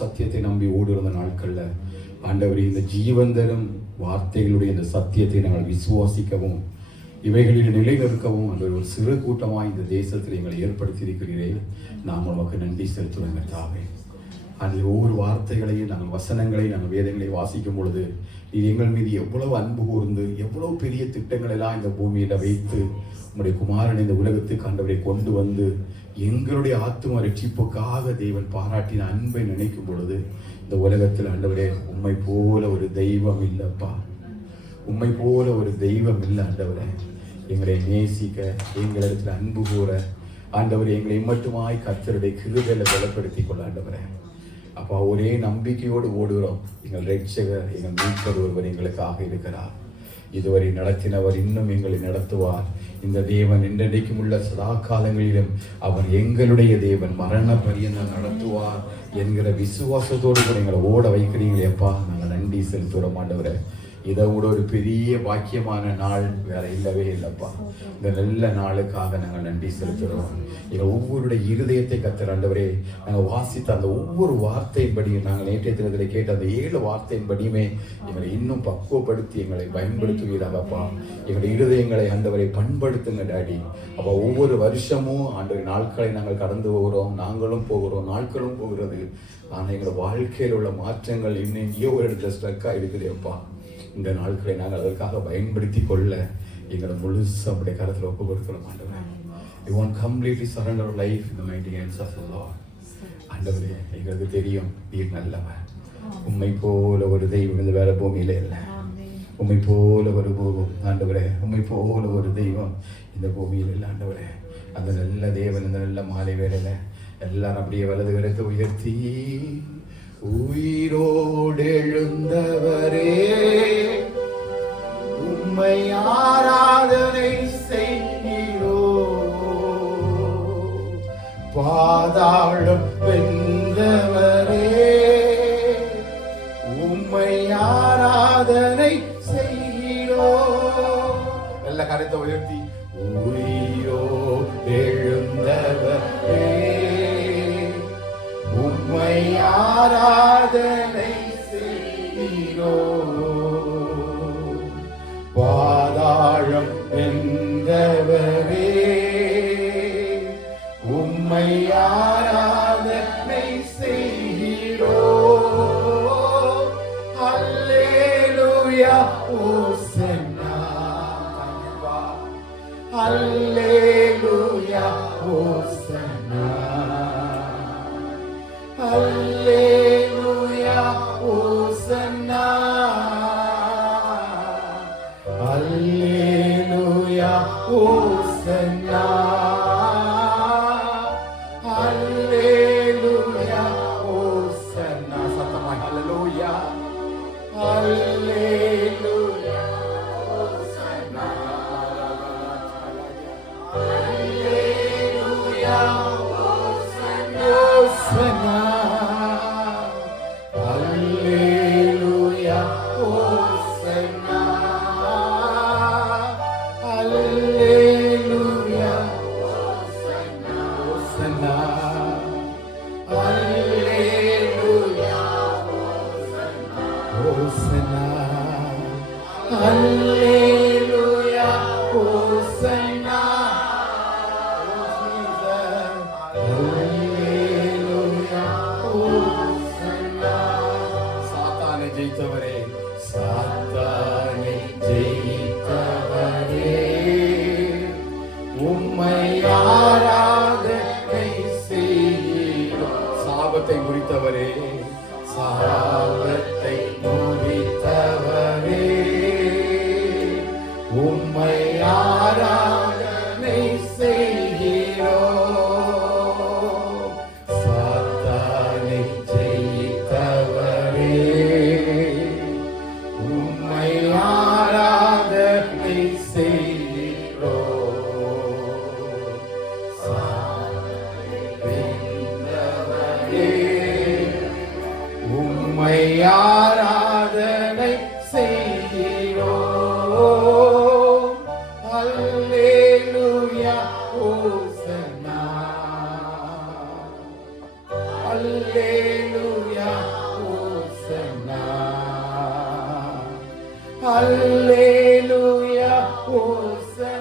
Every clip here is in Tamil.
சத்தியத்தை நம்பி ஓடுகிற நாட்கள்ல ஆண்டவரே, இந்த ஜீவந்தரும் வார்த்தைகளுடைய இந்த சத்தியத்தை நாங்கள் விசுவாசிக்கவும் இவைகளில் நிலைநிற்கவும் அந்த ஒரு சிறு கூட்டமாக இந்த தேசத்தில் எங்களை ஏற்படுத்தியிருக்கிறீரே, நாம் உமக்கு நன்றி செலுத்துவோம் கர்த்தாவே. அதில் ஒவ்வொரு வார்த்தைகளையும் நாங்கள் வசனங்களை நாங்கள் வேதங்களை வாசிக்கும் பொழுது நீ எங்கள் மீது எவ்வளவு அன்பு கூர்ந்து எவ்வளவு பெரிய திட்டங்கள் எல்லாம் இந்த பூமியில வைத்து உங்களுடைய குமாரன் இந்த உலகத்துக்கு ஆண்டவரை கொண்டு வந்து எங்களுடைய ஆத்தும ரட்சிப்புக்காக தேவன் பாராட்டின அன்பை நினைக்கும் பொழுது இந்த உலகத்தில் ஆண்டவரே, உம்மை போல ஒரு தெய்வம் இல்லப்பா, உம்மை போல ஒரு தெய்வம் இல்லை ஆண்டவரே. எங்களை நேசிக்க, எங்களிடத்துல அன்பு கூற ஆண்டவரே, எங்களை மட்டுமாய் கர்த்தருடைய கிருபையில பலப்படுத்தி கொள்ள ஆண்டவரே. அப்பா, ஒரே நம்பிக்கையோடு ஓடுகிறோம். எங்கள் ரட்சகர், எங்கள் மீட்பர் ஒருவர் எங்களுக்காக இருக்கிறார். இதுவரை நடத்தினவர் இன்னும் எங்களை நடத்துவார். இந்த தேவன் என்றென்றைக்கும் உள்ள சதா காலங்களிலும் அவர் எங்களுடைய தேவன், மரண பரியந்தம் நடத்துவார் என்கிற விசுவாசத்தோடு கூட எங்களை ஓட வைக்கிறீங்களே அப்பா, நாங்கள் நன்றி செலுத்துகிறோம் ஆண்டவரே. இதை விட ஒரு பெரிய பாக்கியமான நாள் வேற இல்லவே இல்லைப்பா. இந்த நல்ல நாளுக்காக நாங்கள் நன்றி செலுத்துகிறோம். எங்கள் ஒவ்வொருடைய இருதயத்தை கர்த்தர் ஆண்டவரே, நாங்கள் வாசித்த அந்த ஒவ்வொரு வார்த்தையின்படியும், நாங்கள் நேற்றைய தினத்தில் கேட்ட அந்த 7 வார்த்தையின்படியுமே எங்களை இன்னும் பக்குவப்படுத்தி எங்களை பயன்படுத்துவீராகப்பா. எங்களுடைய இருதயங்களை ஆண்டவரை பண்படுத்துங்க டாடி. அப்போ ஒவ்வொரு வருஷமும் ஆண்டவரை நாட்களை நாங்கள் கடந்து போகிறோம், நாங்களும் போகிறோம், நாட்களும் போகிறது. ஆனால் எங்கள் வாழ்க்கையில் உள்ள மாற்றங்கள் இன்னும் எங்கேயோ ஒரு இடத்துல ஸ்ட்ரக்காக இருக்குது அப்பா. இந்த நாட்களை நாங்கள் அதற்காக பயன்படுத்தி கொள்ள எங்களை முழுசாக அப்படியே கருத்தில் ஒப்பு கொடுக்கிறோம் ஆண்டவரே. We want completely surrender our life in the mighty hands of the Lord. ஆண்டவரே, எங்களுக்கு தெரியும் நீர் நல்லவர். உம்மை போல ஒரு தெய்வம் இந்த வேற பூமியில இல்லை. உம்மை போல ஒரு ஆண்டவரே, உம்மை போல ஒரு தெய்வம் இந்த பூமியில் இல்லை ஆண்டவரே. அந்த நல்ல தேவன் இந்த நல்ல மாலை வேளையில எல்லாரும் அப்படியே வலது கரத்தை உயர்த்தி, உயிரோடு எழுந்தவரே உம்மை ஆராதனை செய்கிறோ, பாதாளம் வென்றவரே உம்மை ஆராதனை செய்கிறோ. நல்ல கரத்தை உயர்த்தி, உயிரோடு எழுந்தவரே உம்மை ஆராதனை செய்கிறோ, பாதாளம் வென்றவரே உம்மை ஆராதனை செய்கிறோ. அல்லேலூயா ஓசன்னா, அல்லேலூயா ஓசன்னா, அல்லேலூயா ஓசன்னா, அல்லேலூயா ஓசன்னா, அல்லேலூயா ஓசன்னா. சத்தமாய் அல்லேலூயா, அல்லேலூயா ஓசன்னா, அல்லேலூயா ஓசன்னா, அல்லேலூயா ஓசன்னா, அல்லேலூயா ஓசன்னா, ஓசன்னா, அல்லேலூயா ஓசன்னா, அல்லேலூயா ஓசன்னா, அல்லேலூயா ஓசன்னா. சாத்தானை ஜெயித்தவரே, சாத்தானை ஜெயித்தவரே உம்மை ஆராதனை செய்கிறோம். சாபத்தை முறித்தவரே, சாபத்தை முறித்தவரே உம்மை ஆராதனை செய்கிறோம். சாத்தானை ஜெயித்தவரே உம்மை ஆராதனை செய்கிறோம். சாத்தானை வென்றவரே உம்மை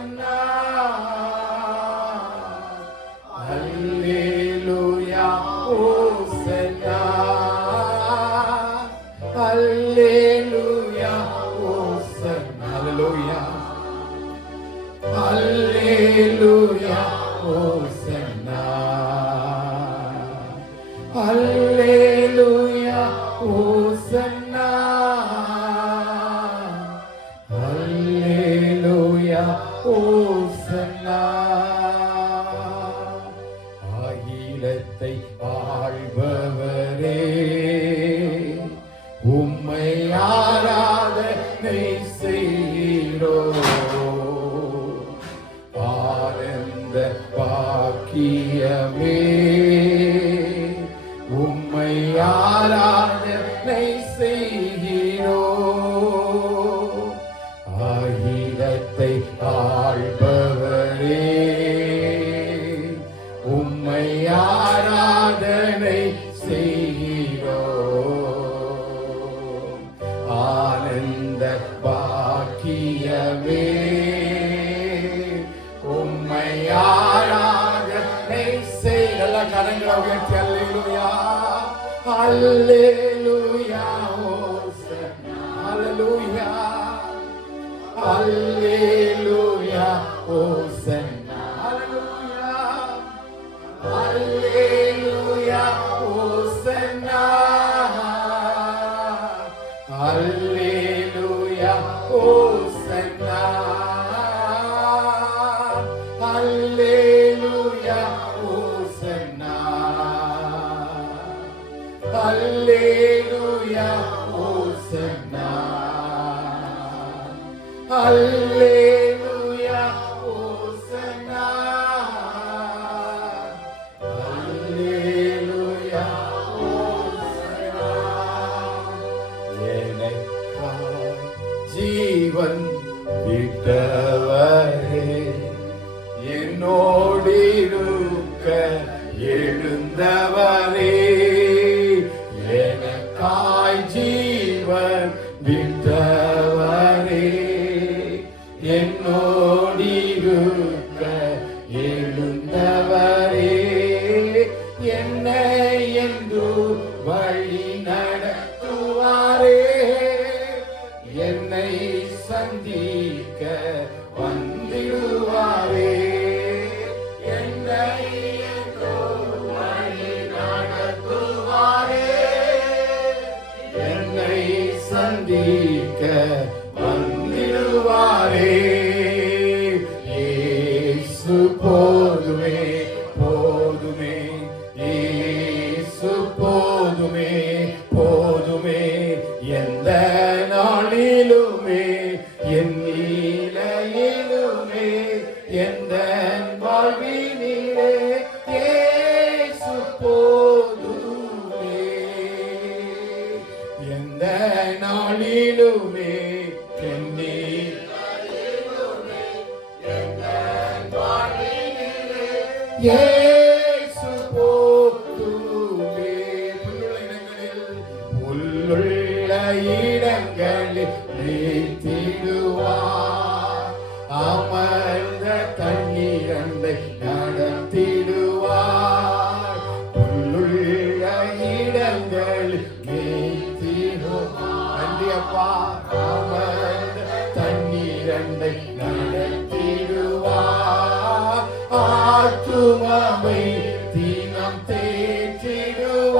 ஓசன்னா அல்லேலூயா ஓசன்னா அல்லேலூயா ஓசன்னா அல்லேலூயா அல்லேலூயா ஓசன்னா அல்லேலூயா ஓசன்னா அல்லேலூயா ஓசன்னா அகிலத்தை ஆள்பவரே உம்மை ஆராதனை செய்கிறோம் ஆனந்த பாக்கியமே உம்மை ஆராதனை செய்கிறோம் அகிலத்தை ஆள்பவரே உம்மை ஆராதனை செய்கிறோம் ஆனந்த பாக்கியமே உம்மை ஆராதனை செய் நல்ல கரங்களை உயர்த்தி அல்லேலூயா அல்லேலூயா ஓசன்னா அல்லேலூயா அல்லேலூயா ஓசன்னா அல்லேலூயா ஓசன்னா அல்லேலூயா ஓசன்னா அல்லேலூயா ஓசன்னா அல்லேலூயா ஓசன்னா அல்லேலூயா ஓசன்னா அல்லேலூயா ஓசன்னா எனக்காய் ஜீவன் விட்டவரே என்னோடிருக்க எழுந்தவரே எனக்காய் ஜீவன் விட்டவரே என்னோடிருக்க எழுந்தவரே என்னை என்று வழி நடத்துவாரே என்னை சந்திக்க வந்திடுவாரே என்னை என்று வழி நடத்துவாரே என்னை சந்திக்க வந்திடுவாரே இயேசு போதுமே போதுமே இயேசு போதுமே போதுமே எந்த நாளிலுமே என் நிலையிலுமே எந்த வாழ்வினிலே இயேசு போதுமே எந்த நாளிலுமே என் நிலையிலுமே எந்த வாழ்வினிலே இயேசு போதுமே புல்லுள்ள இடங்களில் வைத்திடுவார் அமர்ந்த தண்ணீரண்டை நடத்திடுவார் புல்லுள்ள இடங்களில் வைத்திடுவார் நன்றி அப்பா அமர்ந்த தண்ணீரண்டை நடத்திடுவார் ஆத்துமாவை தினம் தேற்றிடுவார்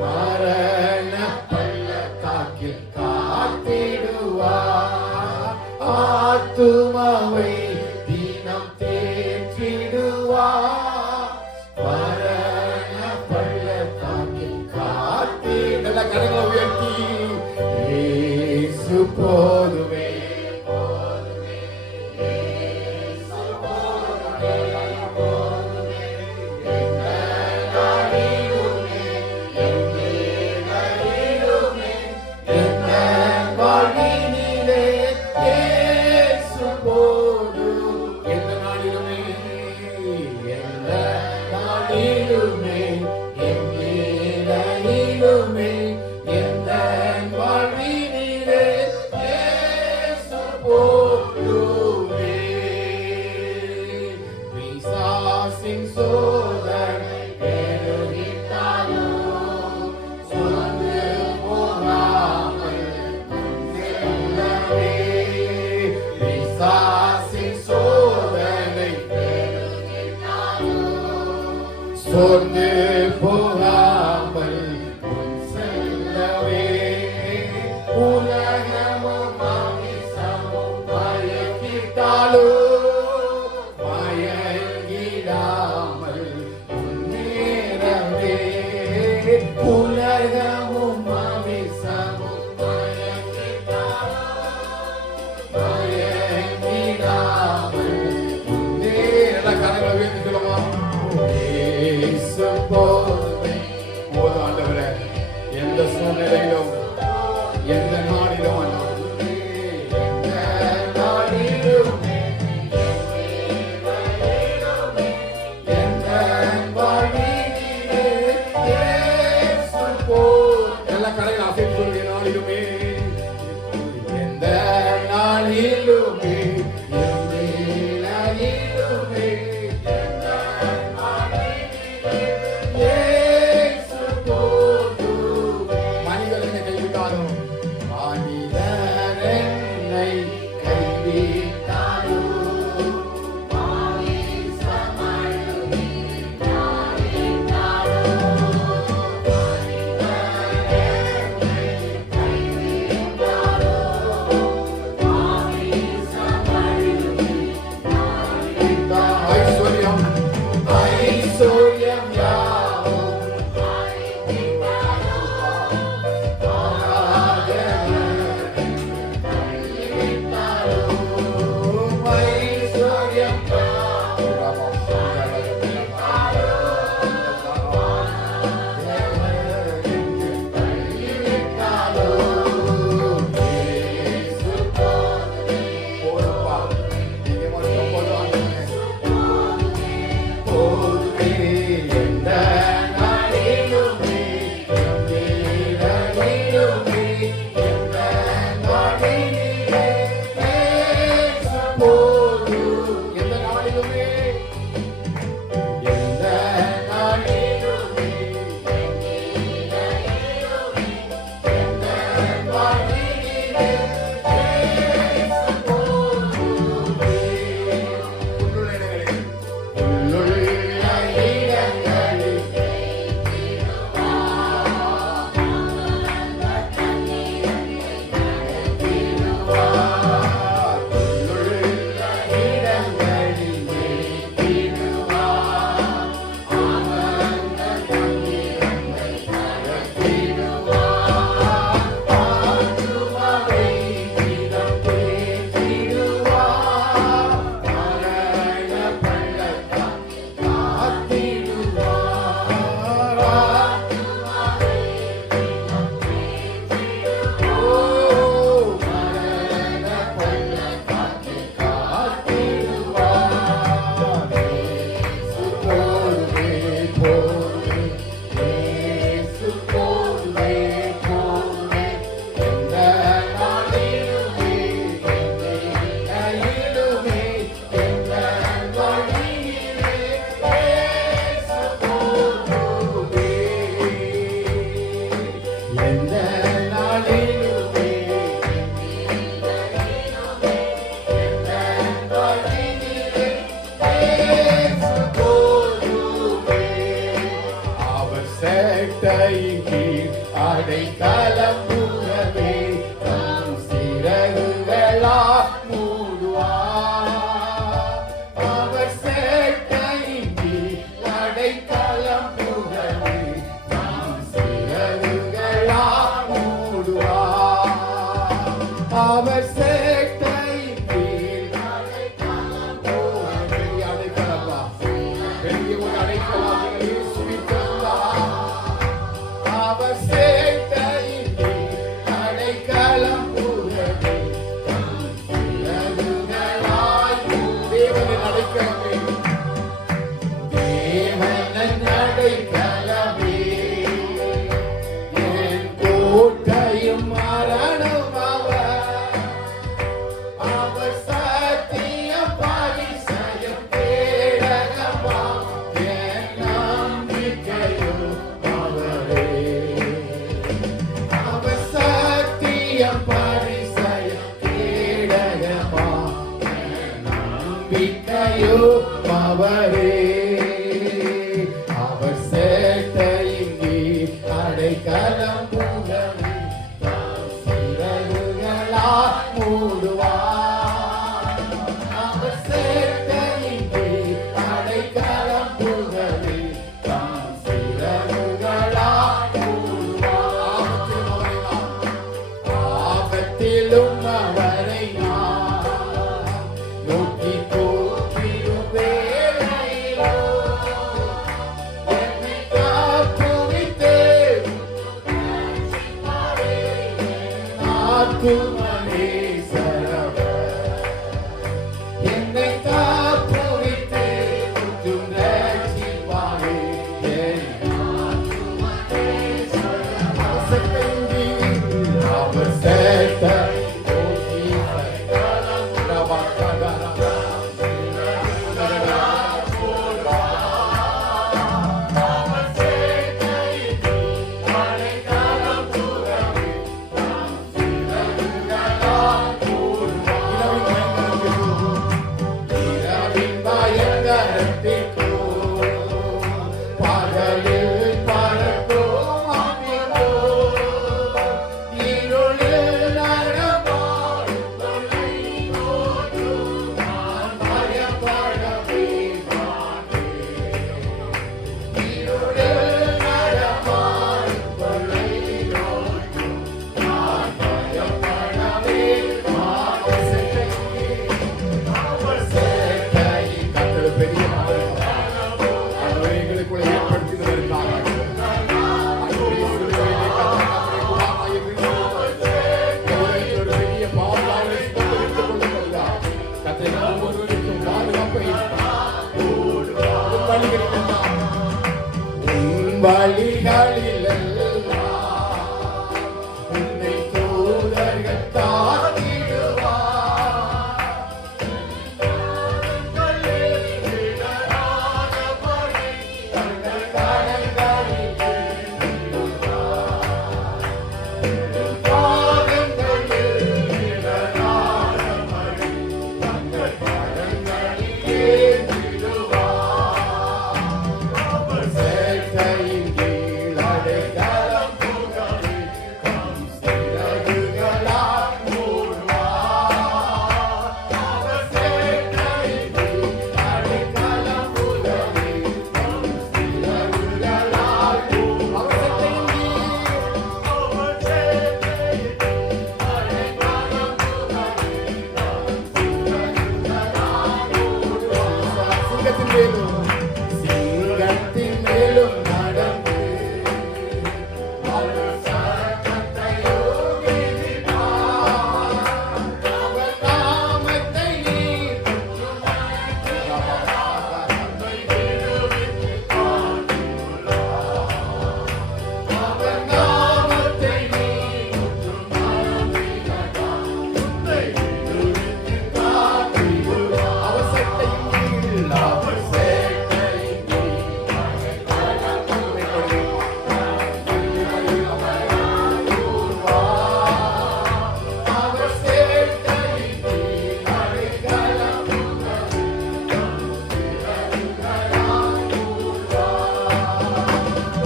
மரண பள்ளத்தாக்கில் காத்திடுவார் ஆத்துமாவை தினம் தேற்றிடுவார் சோர்ந்து போகாமல் முன் செல்லவே உலகமும் மாமிசமும் மயக்கிட்டாலும் மயங்கிடாமல் முன்னேறவே உலகமும் மாமிசமும் மயங்கிடாமல் முன்னேற கரங்களை உயர்த்தி சொல்லுவோம். இயேசு போதுமே. போதும் ஆண்டவரே, எந்த சூழ்நிலையிலும் எந்த நாளிலும் ஆண்டவரே, எந்த நாளிலுமே எந்த வாழ்விலே இயேசு போதும். எல்லா கரையில் அசைத்து சொல்லுங்க. நாளிலுமே எந்த நாளிலுமே எந்த நிலையிலுமே இயேசு போதுமே. மனிதர் என்னை கைவிட்டாலும் மனிதர் என்னை கைவிட்டாலும் ஐஸ்வர்யம் ஐஸ்வர்யம் யாவும் ஐஸ்வர்யம் அடைக்கலம் புகவே தம் சிறகுகளா மூடுவார். அவர் சேட்டையின் கீழ் அடைக்கலம் புகவே தம் சிறகுகளா மூடுவார். அவர் சேட்டையின் கீழ் அடைக்கலம் புகவே அடைக்கலப்பா பெரிய ஒரு அடைக்கலம் சுவித்தந்தார். அவர் சேட்டையின் கீழ் அடைக்கலம் புகவே தம் சிறகுகளாய் தேவனின் அடைக்கலமே தேவனின் அடைக்கலமே என் கோட்டையும் மரணம் அவர் சத்தியம் பரிசயம் கேடகமா என் நம்பிக்கையும் அவரே. அவர் சத்தியம் பரிசயம் கேடகமா என் நம்பிக்கையும் அவரே. அவர் சேட்டையின் கீழ் அடைக்கலம் புகவே சிறகுகளால் மூடுவார். அவர் சேட்டையின் கீழ் அடைக்கலம் புகவே சிறகுகளால் மூடுவார். ஆபத்திலும் அவரை நோக்கி போற்றிடும் வேளையிலோ என்னை காப்புவித்தே ஆத்துமனே சரவர். என்னை காப்புவித்தே முற்றும் ரட்சிப்பாரே என் ஆத்துமனே சரவர். அவர் சேட்டை வழிகளில் உன்னை தூதர்கள் காத்திடுவார். தங்கள் கரங்களில் சிங்கத்தின் மேலும் நடந்து அவர் சத்தத்தையோ மிதிப்பார். அவர் நாமத்தை நீர் அவர் நாமத்தை நீர்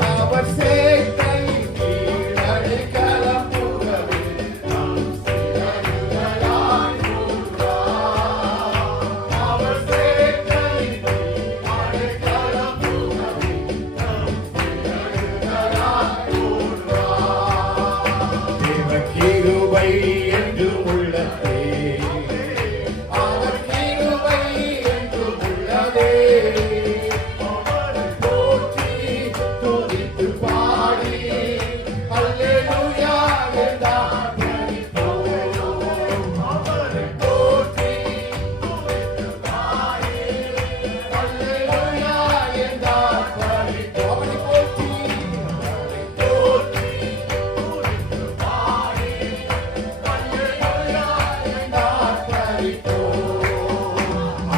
அவர் சட்டையின் கீழ் அவர் கிருபை என்று உள்ளதே, அவர் கிருபை என்று உள்ளதே. அவரை போற்றி துதித்து பாடி அல்லேலூயா என்றார் படிப்போம். அவரை போற்றி துதித்து பாடி அல்லேலூயா என்றார் படிப்போம். அவரை போற்றி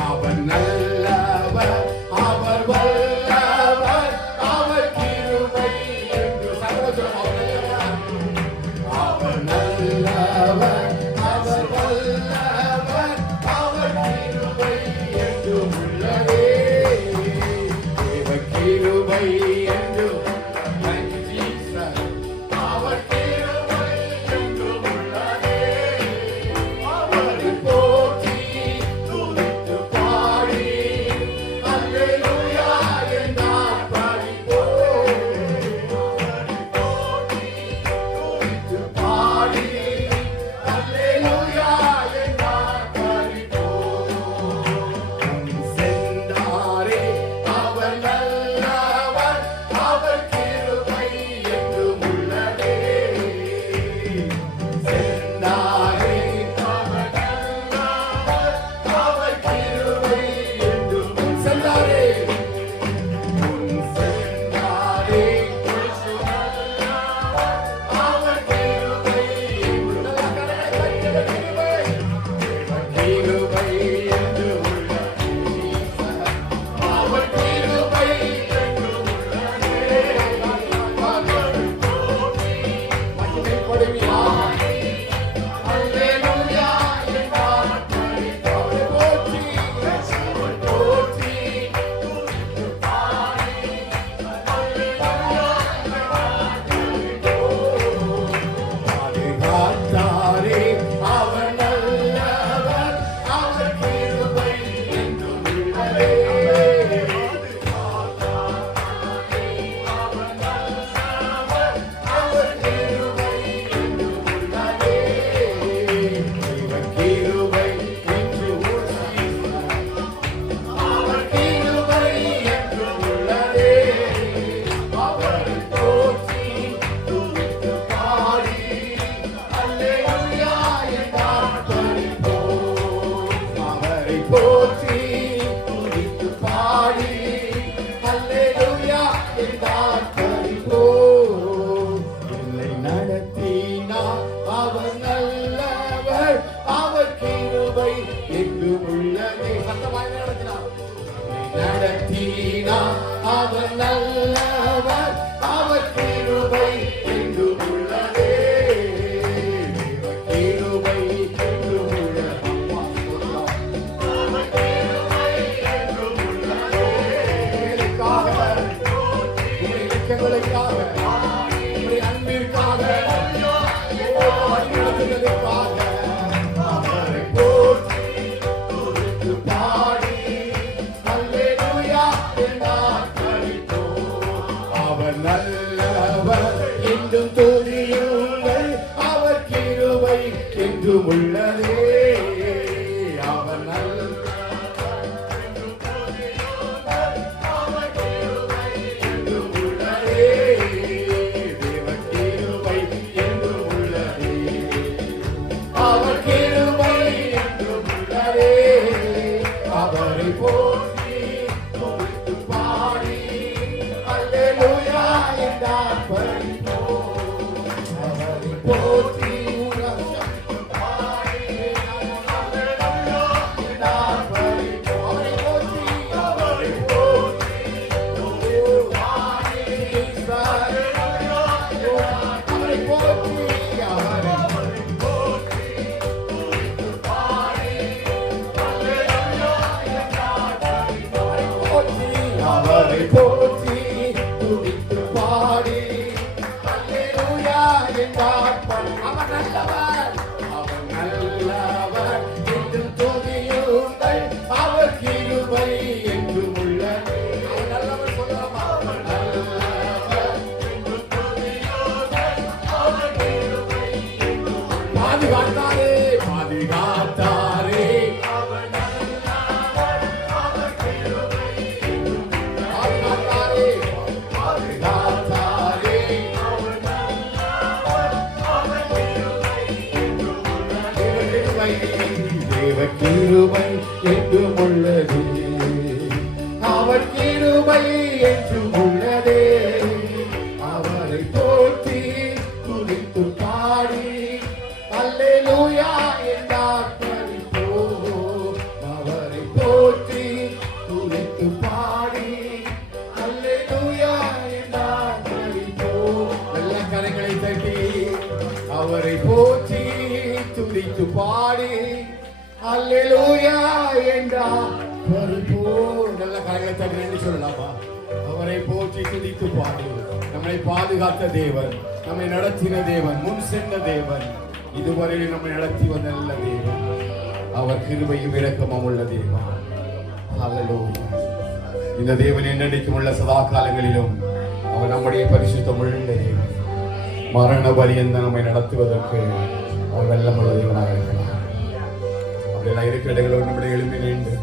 அவர் நல்லவர், அவர் வல்லவர், அவர் கிருபை என்று அவர் நல்லவர், அவர் வல்லவர், அவர் கிருபை என்று உள்ளதே. தேவ கிருபை அவர் நல்லவர், அவர் கிருபை என்றும் உள்ளதே. கிருபை என்றும் உள்ளதே. இலக்கங்களுக்காக, அன்பிற்காக, நடத்துவதற்காக அவரை போற்றி துதித்து பாடி அல்லேலூயா என்றார். அவர் நல்லவர் என்றும் துதியுங்கள், அவர் கிருபை என்றும் உள்ளதே. அவர் நல்லவர் என்றும் துதியுங்கள், அவர் கிருபை என்றும் உள்ளதே. தேவ கிருபை என்றும் உள்ளதே. அவர் கிருபை என்றும் உள்ளதே. அவரை போற்றி துதித்து பாடி அல்லேலூயா என்றார் பரிபூரண. அவரை போற்றி பாடி அல்லேலூயா என்றார் பரிபூரண. அவரை போற்றி பாடி அவரை போற்றி அவரை போற்றி துதித்து பாடி அல்லேலூயா என்றார். அவர் நல்லவர், அவர் நல்லவர் என்றும் துதியுங்கள், அவர் கிருபை என்றும் உள்ளதே. அவர் நல்லவர் சொல்லலாமா? அவர் நல்லவர் என்றும் துதியுங்கள், அவர் கிருபை என்றும் உள்ளதே. பாதுகாத்தாரே, பாதுகாத்தாரே, அவர் நல்லவர், அவர் கிருபை தேவ கிருபை என்றும் உள்ளதே. அவர் கிருபை என்றும் உள்ளதே. அவரை போற்றி துதித்து பாடி அல்லேலூயா என்றார் பரிபூரண. அவரை போற்றி துதித்து பாடி அல்லேலூயா என்றார் பரிபூரண. நல்ல கரங்களை தட்டி அவரை போற்றி துதித்து பாடி அல்லேலூயா என்றார் பரிபூரண. நல்ல கரங்களை தட்டி சொல்லலாமா? அவரை போற்றி துதித்து பாடி. நம்மை பாதுகாத்த தேவன், நம்மை நடத்தின தேவன், முன் சென்ற தேவன், இதுவரையில் நம்மை நடத்தி வந்த நல்ல தேவன், அவர் கிருபையும் இரக்கமும் உள்ள தேவன். அல்லேலூயா. இந்த தேவன் என்னைக்கும் உள்ள சதா காலங்களிலும் அவர் நம்முடைய பரிசுத்தம் உள்ள தேவன். மரண பரியந்த நம்மை நடத்துவதற்கு அவர் வெல்லமுள்ள தேவனாக இருக்கிறார். அப்படியெல்லாம் இருக்கிற இடங்களோடு நம்முடைய எழுப்பி நின்று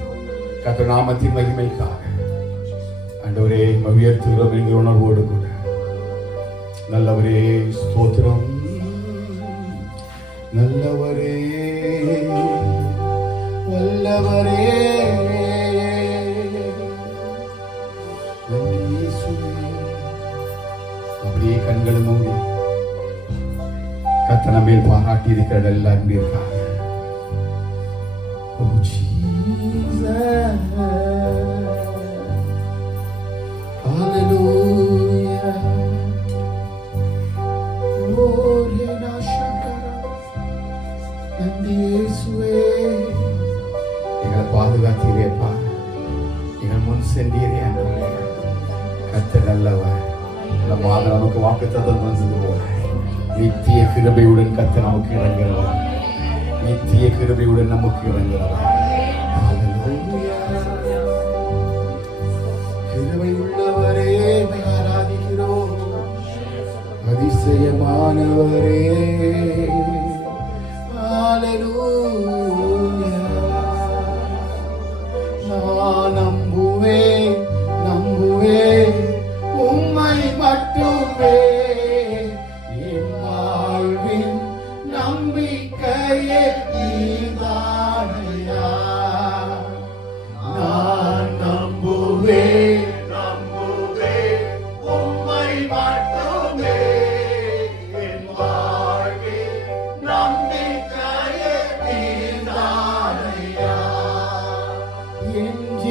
கர்த்தர் நாமத்தின் மகிமைக்காக ஆண்டவரே உயர்த்துகிறோம் என்கிற உணர்வோடு கூட நல்லவரே ஸ்தோத்திரம், நல்லவரே வல்லவரே நன்றி இயேசுவே. அப்படியே கண்களை மூடி கர்த்தர் நம்மை பாராட்டி இருக்கிற எல்லா அன்பிற்காக எங்களை பாதுகாத்தீரேப்பா, எங்கள் முன் சென்றீரே. கர்த்தர் நல்லவர். இந்த மாதம் நமக்கு வாக்குத்தத்தம் வந்தது போல நித்திய கிருபையுடன் கர்த்தர் நமக்கு இறங்குகிறவர், நித்திய கிருபையுடன் நமக்கு இறங்குகிறவர்.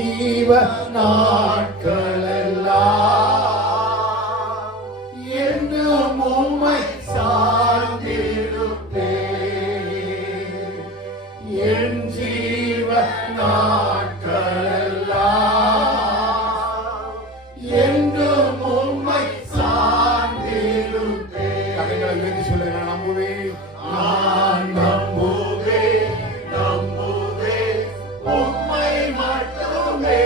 ஜீவ நாட்களெல்லாம் என்றும் உம்மை சார்ந்திருப்பேன். என் ஜீவ நாட்களெல்லாம் என்றும் உம்மை சார்ந்திருப்பேன். கதைகளை எழுதி சொல்லுங்க. நான் நம்புவேன், நான் நம்புவேன், நம்புவேன் உம்மை மட்டுமே.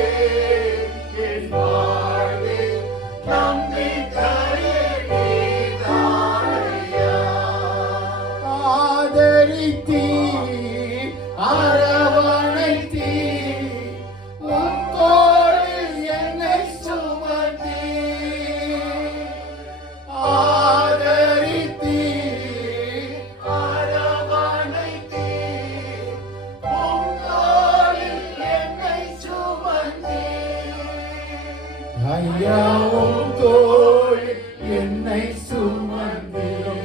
என் வாழ்வில் நம்பிக்கையே நீதானையா. ஆதரித்தீர், அரவணைத்தீர், உம் தோளில் என்னை சுமந்தீர். ஆதரித்தீர், அரவணைத்தீர், உம் தோளில் என்னை சுமந்தீர். ஐயா உம் தோளில் என்னை சுமந்தீர்.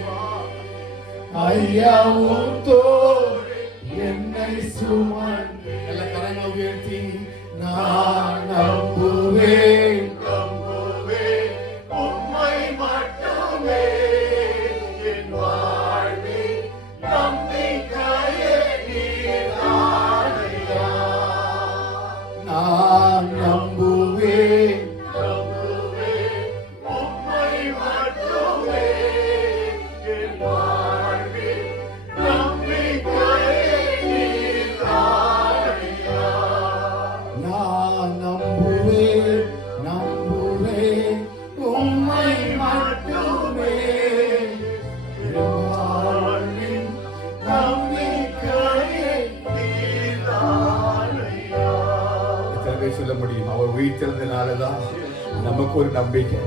ஐயா உம் தோளில் என்னை சுமந்தீர். எல்லா கரங்களை உயர்த்தி நான் நம்புவேன், நம்புவேன் உம்மை மட்டுமே. என் வாழ்வில் நம்பிக்கையே நீதானையா. நான் நம்புவேன், நம்புவேன் உம்மை மட்டுமே. என் வாழ்வில் நம்பிக்கையே நீதானையா. நான் நம்புவேன், நம்புவேன் உம்மை மட்டுமே. என் வாழ்வில் நம்பிக்கையே நீதானையா. எத்தனை பேர் சொல்ல முடியும்? அவர் உயிர்த்தெழுந்தனாலதான் நமக்கு ஒரு நம்பிக்கை.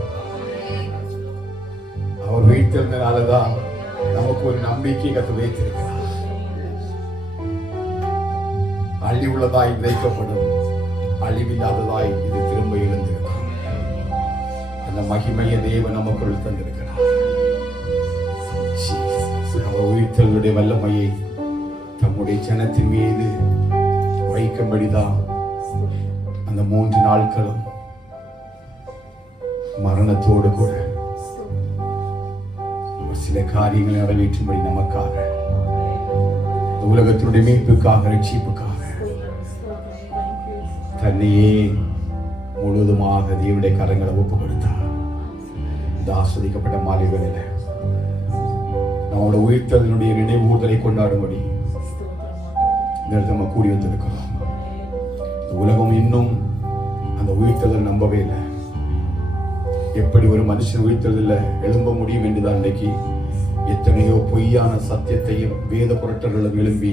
அவர் உயிர்த்தெழுந்தனாலதான் நமக்கு ஒரு நம்பிக்கை கத்து வைத்திருக்கிறார். அழிவுள்ளதாய் விதைக்கப்படும், அழிவில்லாததாய் இது திரும்ப எழுந்திருக்கும். அந்த மகிமையை தேவன் நமக்குள் தந்திருக்கிறார். அவர் உயிர்த்தெழுதலுடைய வல்லமையை தம்முடைய ஜனத்தின் மீது வைக்கும்படிதான் அந்த 3 நாட்களும் மரணத்தோடு கூட சில காரியங்களை நிறைவேற்றும்படி நமக்காக, இந்த உலகத்தினுடைய மீட்புக்காக, ரட்சிப்புக்காக தன்னையே முழுவதுமாக தேவனுடைய கரங்களை ஒப்பு கொடுத்தார். இந்த ஆஸ்வதிக்கப்பட்ட மாலைகளில் நம்மளோட உயிர்த்தலினுடைய நினைவூர்தலை கொண்டாடும்படி இந்த இடத்துல நம்ம கூடி வந்திருக்கிறோம். இந்த உலகம் இன்னும் அந்த உயிர்த்தலை நம்பவே இல்லை. எப்படி ஒரு மனுஷன் உயிர்த்தலில் எழும்ப முடியும் என்றுதான் இன்றைக்கு எத்தனையோ பொய்யான சத்தியத்தையும் வேத புரட்டர்களும் எழும்பி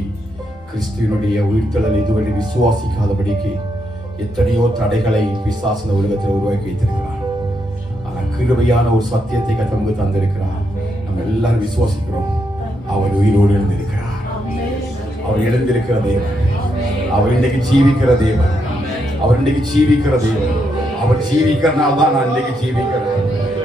கிறிஸ்துவனுடைய உயிர்த்தலை இதுவரை விசுவாசிக்காதபடிக்கு எத்தனையோ தடைகளை பிசாசு உலகத்தில் உருவாக்கி வைத்திருக்கிறார். ஆனால் கிருபையான ஒரு சத்தியத்தை கத்தமுக்கு தந்திருக்கிறார். நம்ம எல்லாரும் விசுவாசிக்கிறோம். அவர் உயிரோடு எழுந்திருக்கிறார். அவர் எழுந்திருக்கிற தேவன். அவர் இன்றைக்கு ஜீவிக்கிற தேவன். அவர் இன்றைக்கு ஜீவிக்கிற தேவன். அவர் ஜீவிக்கிறனால தான் நான் இன்றைக்கு ஜீவிக்கிறேன்.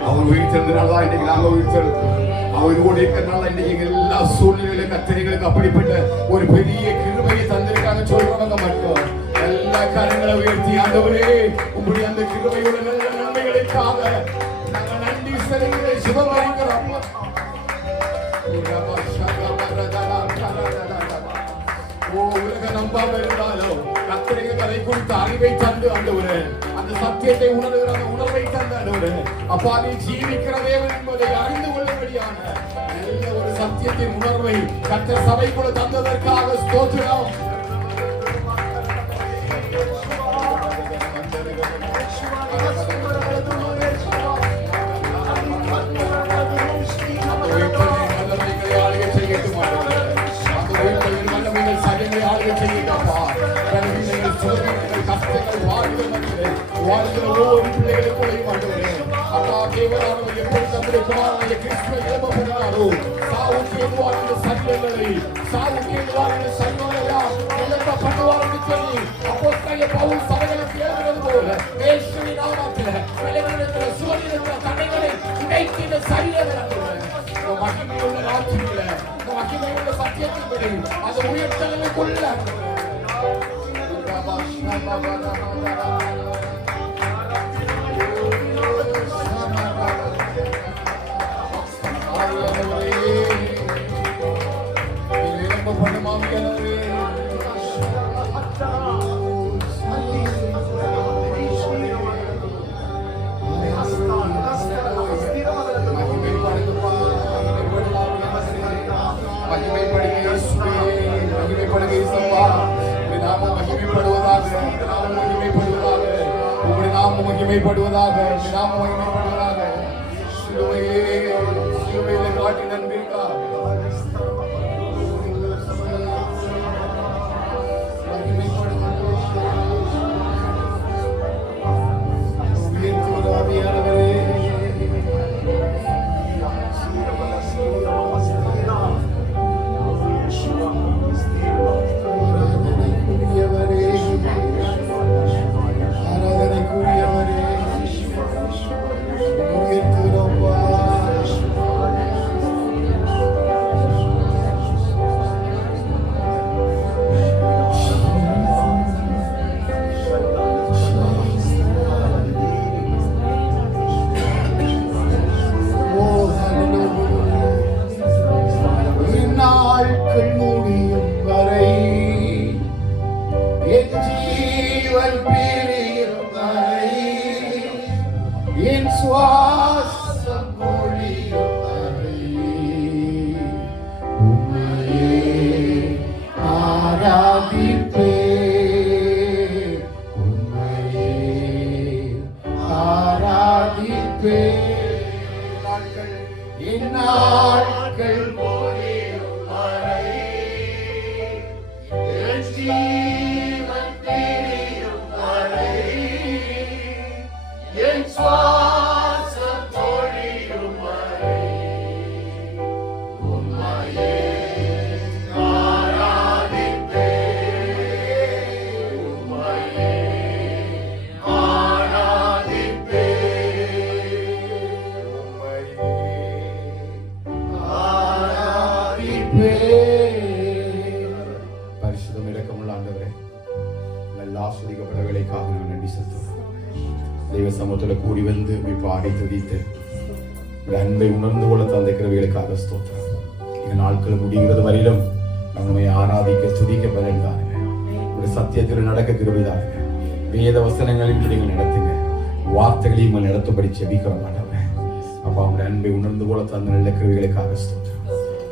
அவர் உயிர்த்தெழுந்தனால தான் இன்றைக்கு நாங்கள் உயிர்த்தெழுந்தோம். அவர் கூட இருக்கிறனால இன்றைக்கு எல்லா சூழ்நிலையிலும் கத்தனைகளுக்கு அப்படிப்பட்ட ஒரு பெரிய கிருபையை தந்திருக்காங்க. சொல்றவங்க மட்டும் எல்லா கரங்களை உயர்த்தி, ஆண்டவரே உங்களுடைய அந்த கிருபையோட நல்ல நன்மைகளுக்காக நாங்கள் நன்றி செலுத்தி சுபமாக்கிறோம். உலக நம்பாம இருந்தாலும் கத்தனைக்கு கதை குறித்த அறிவை தந்து ஆண்டவரே, அந்த சத்தியத்தை உணர்கிற அந்த உணர்வை தந்து ஆண்டவரே, அப்பா நீ ஜீவிக்கிற தேவன் என்பதை அறிந்து கொள்ளும்படியான நல்ல ஒரு சத்தியத்தின் உணர்வை கர்த்தர் சபைக்குள்ள தந்ததற்காக ஸ்தோத்திரம். ஒவ்வொரு பிள்ளைகளுக்கும் அப்பா தேவரானவர் எப்படி தன்னுடைய குமாரனாகிய கிறிஸ்துவை எழுப்பப்படுகிறாரோ, சாவுக்கு எதுவான இந்த சரியங்களை, சாவுக்கு எதுவான இந்த சரியெல்லாம் எழுப்பப்படுவார் என்று சொல்லி அப்போஸ்தலனாகிய பவுல் சபைகளுக்கு எழுதுவது போல இயேசுவின் நாமத்தில் விளைவிடுகிற சூரியனுடைய தடைகளை உடைத்து இந்த சரியங்களை மகிமையுள்ள ராஜ்யத்தில, மகிமையுள்ள சத்தியத்தின்படி அது உயர்த்தலுக்குள்ள மகிமைப்படுவதாக, நாம மகிமைப்படுவதாக. சிலுவையிலே காட்டின அன்பிற்காக பரிசுத்தம் இரக்கமுள்ள ஆண்டவரே, நல்ல ஆஸ்வதிக்கப்பட்டவர்களுக்காக நான் நன்றி செலுத்துகிறேன். தெய்வ சமூகத்தில் கூடி வந்து பாடி துதித்து அன்பை உணர்ந்து கொள்ள தந்த கிருபைகளுக்காக ஸ்தோத்திரம். இந்த நாட்கள் முடிகிறது வரையிலும் நம்மை ஆராதிக்க துதிக்க பலன்தாருங்க. ஒரு சத்தியத்தில் நடக்க கிருபைதாருங்க. வேத வசனங்களில் நீங்கள் நடத்துங்க, வார்த்தைகளையும் நடத்தும்படி செபிக்கிறோம் ஆண்டவரே. அப்பா, அவங்களுடைய அன்பை உணர்ந்து கொள்ள தந்த நல்ல கிருபைகளுக்காக ஸ்தோத்திரம்.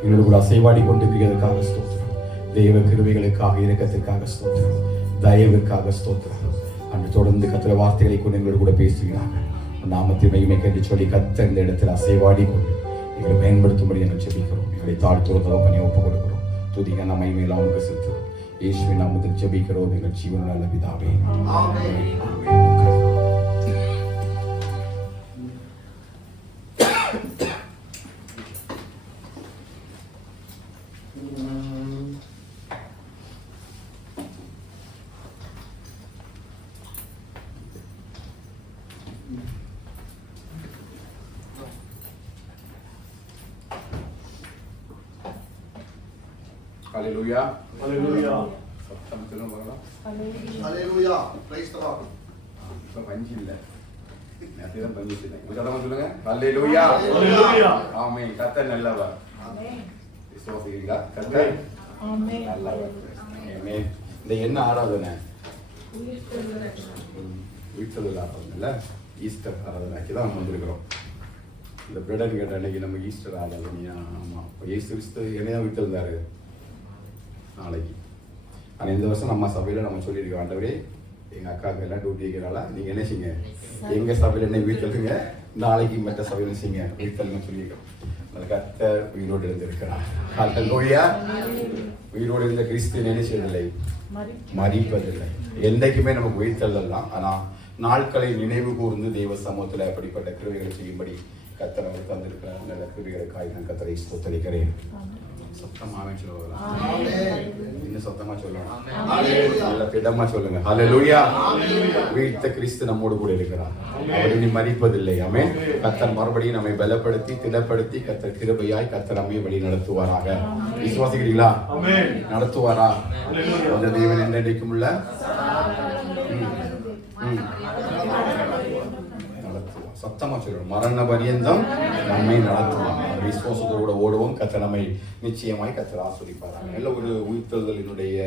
எங்களோடு கூட அசைவாடி கொண்டிருக்கிறதுக்காக ஸ்தோத்திரம். தெய்வ கிருபைகளுக்காக, இரக்கத்திற்காக ஸ்தோத்திரம். தயவிற்காக ஸ்தோத்திரம். அன்று தொடர்ந்து கத்திர வார்த்தைகளை கொண்டு எங்களோடு கூட பேசுகிறாங்க. நாமத்தை மகிமை கண்டு சொல்லி கத்த இந்த இடத்தில் அசைவாடி கொண்டு எங்களை பயன்படுத்தும்படி நாங்கள் ஜெபிக்கிறோம். எங்களை தாழ்த்துறதாக பண்ணி ஒப்புக் கொடுக்கிறோம். துதிக்க நம்ம மகிமையெல்லாம் உங்களுக்கு செலுத்துகிறோம். இயேசுவின் நாமத்தில் ஜெபிக்கிறோம் எங்கள் ஜீவன நல்ல பிதாவே. Hallelujah. Hallelujah. சத்தம் சொல்லுங்க பார்க்கலாம். Hallelujah. Praise the Lord. இப்ப பஞ்சி இல்ல. நேத்து தான் பஞ்சி இல்ல. சத்தமா சொல்லுங்க. Hallelujah. Hallelujah. ஆமென். கர்த்தர் நல்லவர். ஆமென். விசுவாசிக்கிறீங்களா? கர்த்தர் ஆமென். நல்லவர். ஆமென். இந்த என்ன ஆராதனை? உயிர்த்தெழுதல் ஆராதனை இல்ல? ஈஸ்டர் ஆராதனைக்கு தான் நம்ம வந்திருக்கிறோம். இந்த பிரெடன் கேட்ட அன்னைக்கு நம்ம ஈஸ்டர் ஆராதனையா? ஆமா. இயேசு கிறிஸ்து என்னையா உயிர்த்தெழுந்தாரு நாளைக்கு. ஆனால் இந்த வருஷம் நம்ம சபையில் நம்ம சொல்லியிருக்கோம், ஆண்டவரே எங்கள் அக்காவுக்கு எல்லாம் டியூட்டி இருக்கிறனால நீங்கள் என்ன செய்யுங்க, எங்கள் சபையில் என்ன வீட்டிலுங்க, நாளைக்கு மற்ற சபையில் செய்யுங்க வீட்டில் சொல்லியிருக்கோம். அது கர்த்தர் உயிரோடு இருந்திருக்கிறார். ஹல்லேலூயா. உயிரோடு இருந்த கிறிஸ்து என்ன செய்வதில்லை, மரிப்பதில்லை. என்றைக்குமே நமக்கு உயிர்த்தெழுதல் தான். ஆனால் நாட்களை நினைவு கூர்ந்து தெய்வ சமூகத்தில் அப்படிப்பட்ட கிருபைகளை செய்யும்படி கர்த்தர் நமக்கு தந்திருக்கிறார். நல்ல கிருபைகளுக்காக நான் கர்த்தரை ஸ்தோத்திரிக்கிறேன். சத்தமாவே சொல்லலாம், இன்னும் சத்தமா சொல்லலாம், நல்ல திடமா சொல்லுங்க. ஹல்லேலூயா. உயிர்த்த கிறிஸ்து நம்மோடு கூட இருக்கிறார். அவர் இனி மரிப்பதில்லை. ஆமென். கர்த்தர் மறுபடியும் நம்மை பலப்படுத்தி திடப்படுத்தி கர்த்தர் கிருபையாய் கர்த்தர் நம்மை வழி நடத்துவாராக. விசுவாசிக்கிறீங்களா? நடத்துவாரா? அந்த தேவன் என்றைக்கும் உள்ள சத்தமா சொல்லுவோம், மரண பரியந்தம் நம்மை நடத்துவாங்க. விசுவாசத்தோட ஓடுவோம், கர்த்தர் நம்மை நிச்சயமாய் கர்த்தர் ஆசீர்வதிப்பார். நல்ல ஒரு உயிர்த்தெழுதலினுடைய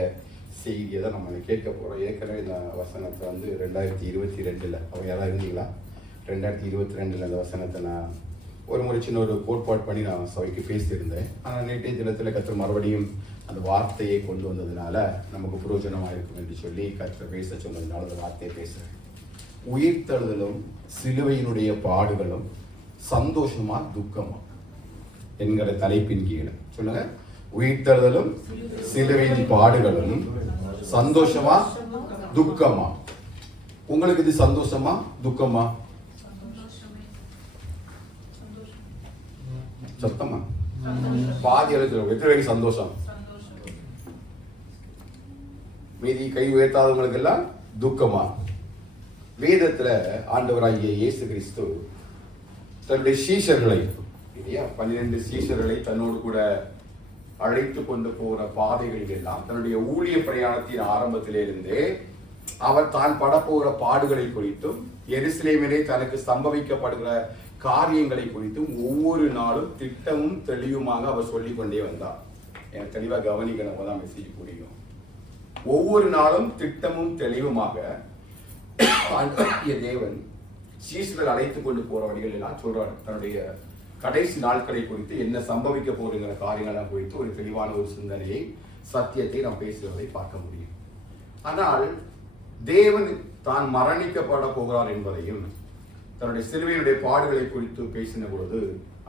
செய்தியை தான் நம்ம கேட்க போகிறோம். ஏற்கனவே இந்த வசனத்தை 2022 அவங்க யாராவது இருந்தீங்களா? 2022 அந்த வசனத்தை நான் ஒரு முறை சின்ன ஒரு கோட்பாடு பண்ணி நான் சபைக்கு பேசியிருந்தேன். ஆனால் நேற்றைய தினத்தில் கர்த்தர் மறுபடியும் அந்த வார்த்தையை கொண்டு வந்ததுனால நமக்கு புரோஜனமாக இருக்கும் என்று சொல்லி கர்த்தர் பேச சொன்னதுனால அந்த வார்த்தையை பேசுகிறேன். உயிர்த்தெழுதலும் சிலுவையினுடைய பாடுகளும் சந்தோஷமா துக்கமா என்கிற தலைப்பின் கீழே சொல்லுங்க. உயிர்த்தெழுதலும் சிலுவையின் பாடுகளும் சந்தோஷமா துக்கமா? உங்களுக்கு இது சந்தோஷமா துக்கமா? சத்தமா பாதி எழுத்து எத்தனை சந்தோஷம்? மீதி கை உயர்த்தாதவங்களுக்கு எல்லாம் துக்கமா? வேதத்துல ஆண்டவராகிய இயேசு கிறிஸ்து தன்னுடைய சீஷர்களை 12 சீஷர்களை தன்னோடு கூட அழைத்து கொண்டு போற பாதைகளில் எல்லாம் தன்னுடைய ஊழிய பிரயாணத்தின் ஆரம்பத்திலிருந்தே அவர் தான் படப்போகிற பாடுகளை குறித்தும் எருசலேமிலே தனக்கு சம்பவிக்கப்படுகிற காரியங்களை குறித்தும் ஒவ்வொரு நாளும் திட்டமும் தெளிவுமாக அவர் சொல்லிக் கொண்டே வந்தார். எனக்கு தெளிவா கவனிக்கணும் தான் மெசேஜ் புரியும். ஒவ்வொரு நாளும் திட்டமும் தெளிவுமாக தேவன் சீஷர்கள் அழைத்து கொண்டு போற வழிகள் எல்லாம் சொல்றாரு. தன்னுடைய கடைசி நாட்களை குறித்து என்ன சம்பவிக்க போகிற காரியங்களை குறித்து ஒரு தெளிவான ஒரு சிந்தனையை, சத்தியத்தை நாம் பேசுவதை பார்க்க முடியும். ஆனால் தேவன் தான் மரணிக்கப்பட போகிறார் என்பதையும் தன்னுடைய சிலுவையினுடைய பாடுகளை குறித்து பேசின பொழுது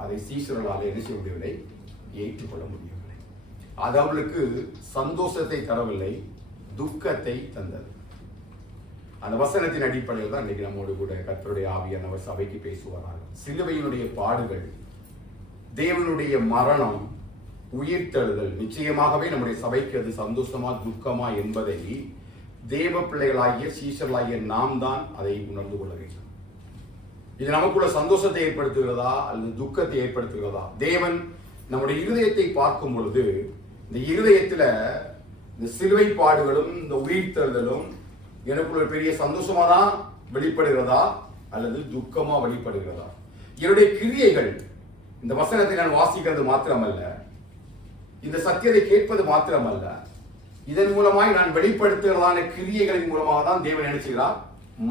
அதை சீஷர்களால் என்ன செய்ய முடியவில்லை, ஏற்றுக்கொள்ள முடியவில்லை. அது அவர்களுக்கு சந்தோஷத்தை தரவில்லை, துக்கத்தை தந்தது. அந்த வசனத்தின் அடிப்படையில் தான் இன்னைக்கு நம்மோடு கூட கர்த்தருடைய ஆவியானவர் சபைக்கு பேசுவார்கள். சிலுவையினுடைய பாடுகள், தேவனுடைய மரணம், உயிர்த்தெழுதல் நிச்சயமாகவே நம்முடைய சபைக்கு அது சந்தோஷமா துக்கமா என்பதை தேவ பிள்ளைகளாகிய சீஷர்களாகிய நாம் தான் அதை உணர்ந்து கொள்ள வேண்டும். இது நமக்குள்ள சந்தோஷத்தை ஏற்படுத்துகிறதா அல்லது துக்கத்தை ஏற்படுத்துகிறதா? தேவன் நம்முடைய இருதயத்தை பார்க்கும் பொழுது இந்த இருதயத்துல இந்த சிலுவை பாடுகளும் இந்த உயிர்த்தெழுதலும் எனக்குள்ள பெரிய சந்தோஷமா தான் வெளிப்படுகிறதா அல்லது துக்கமா வெளிப்படுகிறதா? என்னுடைய கிரியைகள் இந்த வசனத்தை நான் வாசிக்கிறது மாத்திரமல்ல, இந்த சத்தியத்தை கேட்பது மாத்திரமல்ல, இதன் மூலமாய் நான் வெளிப்படுத்துகிறதான கிரியைகளின் மூலமாக தான் தேவன் நினைச்சுகிறார்,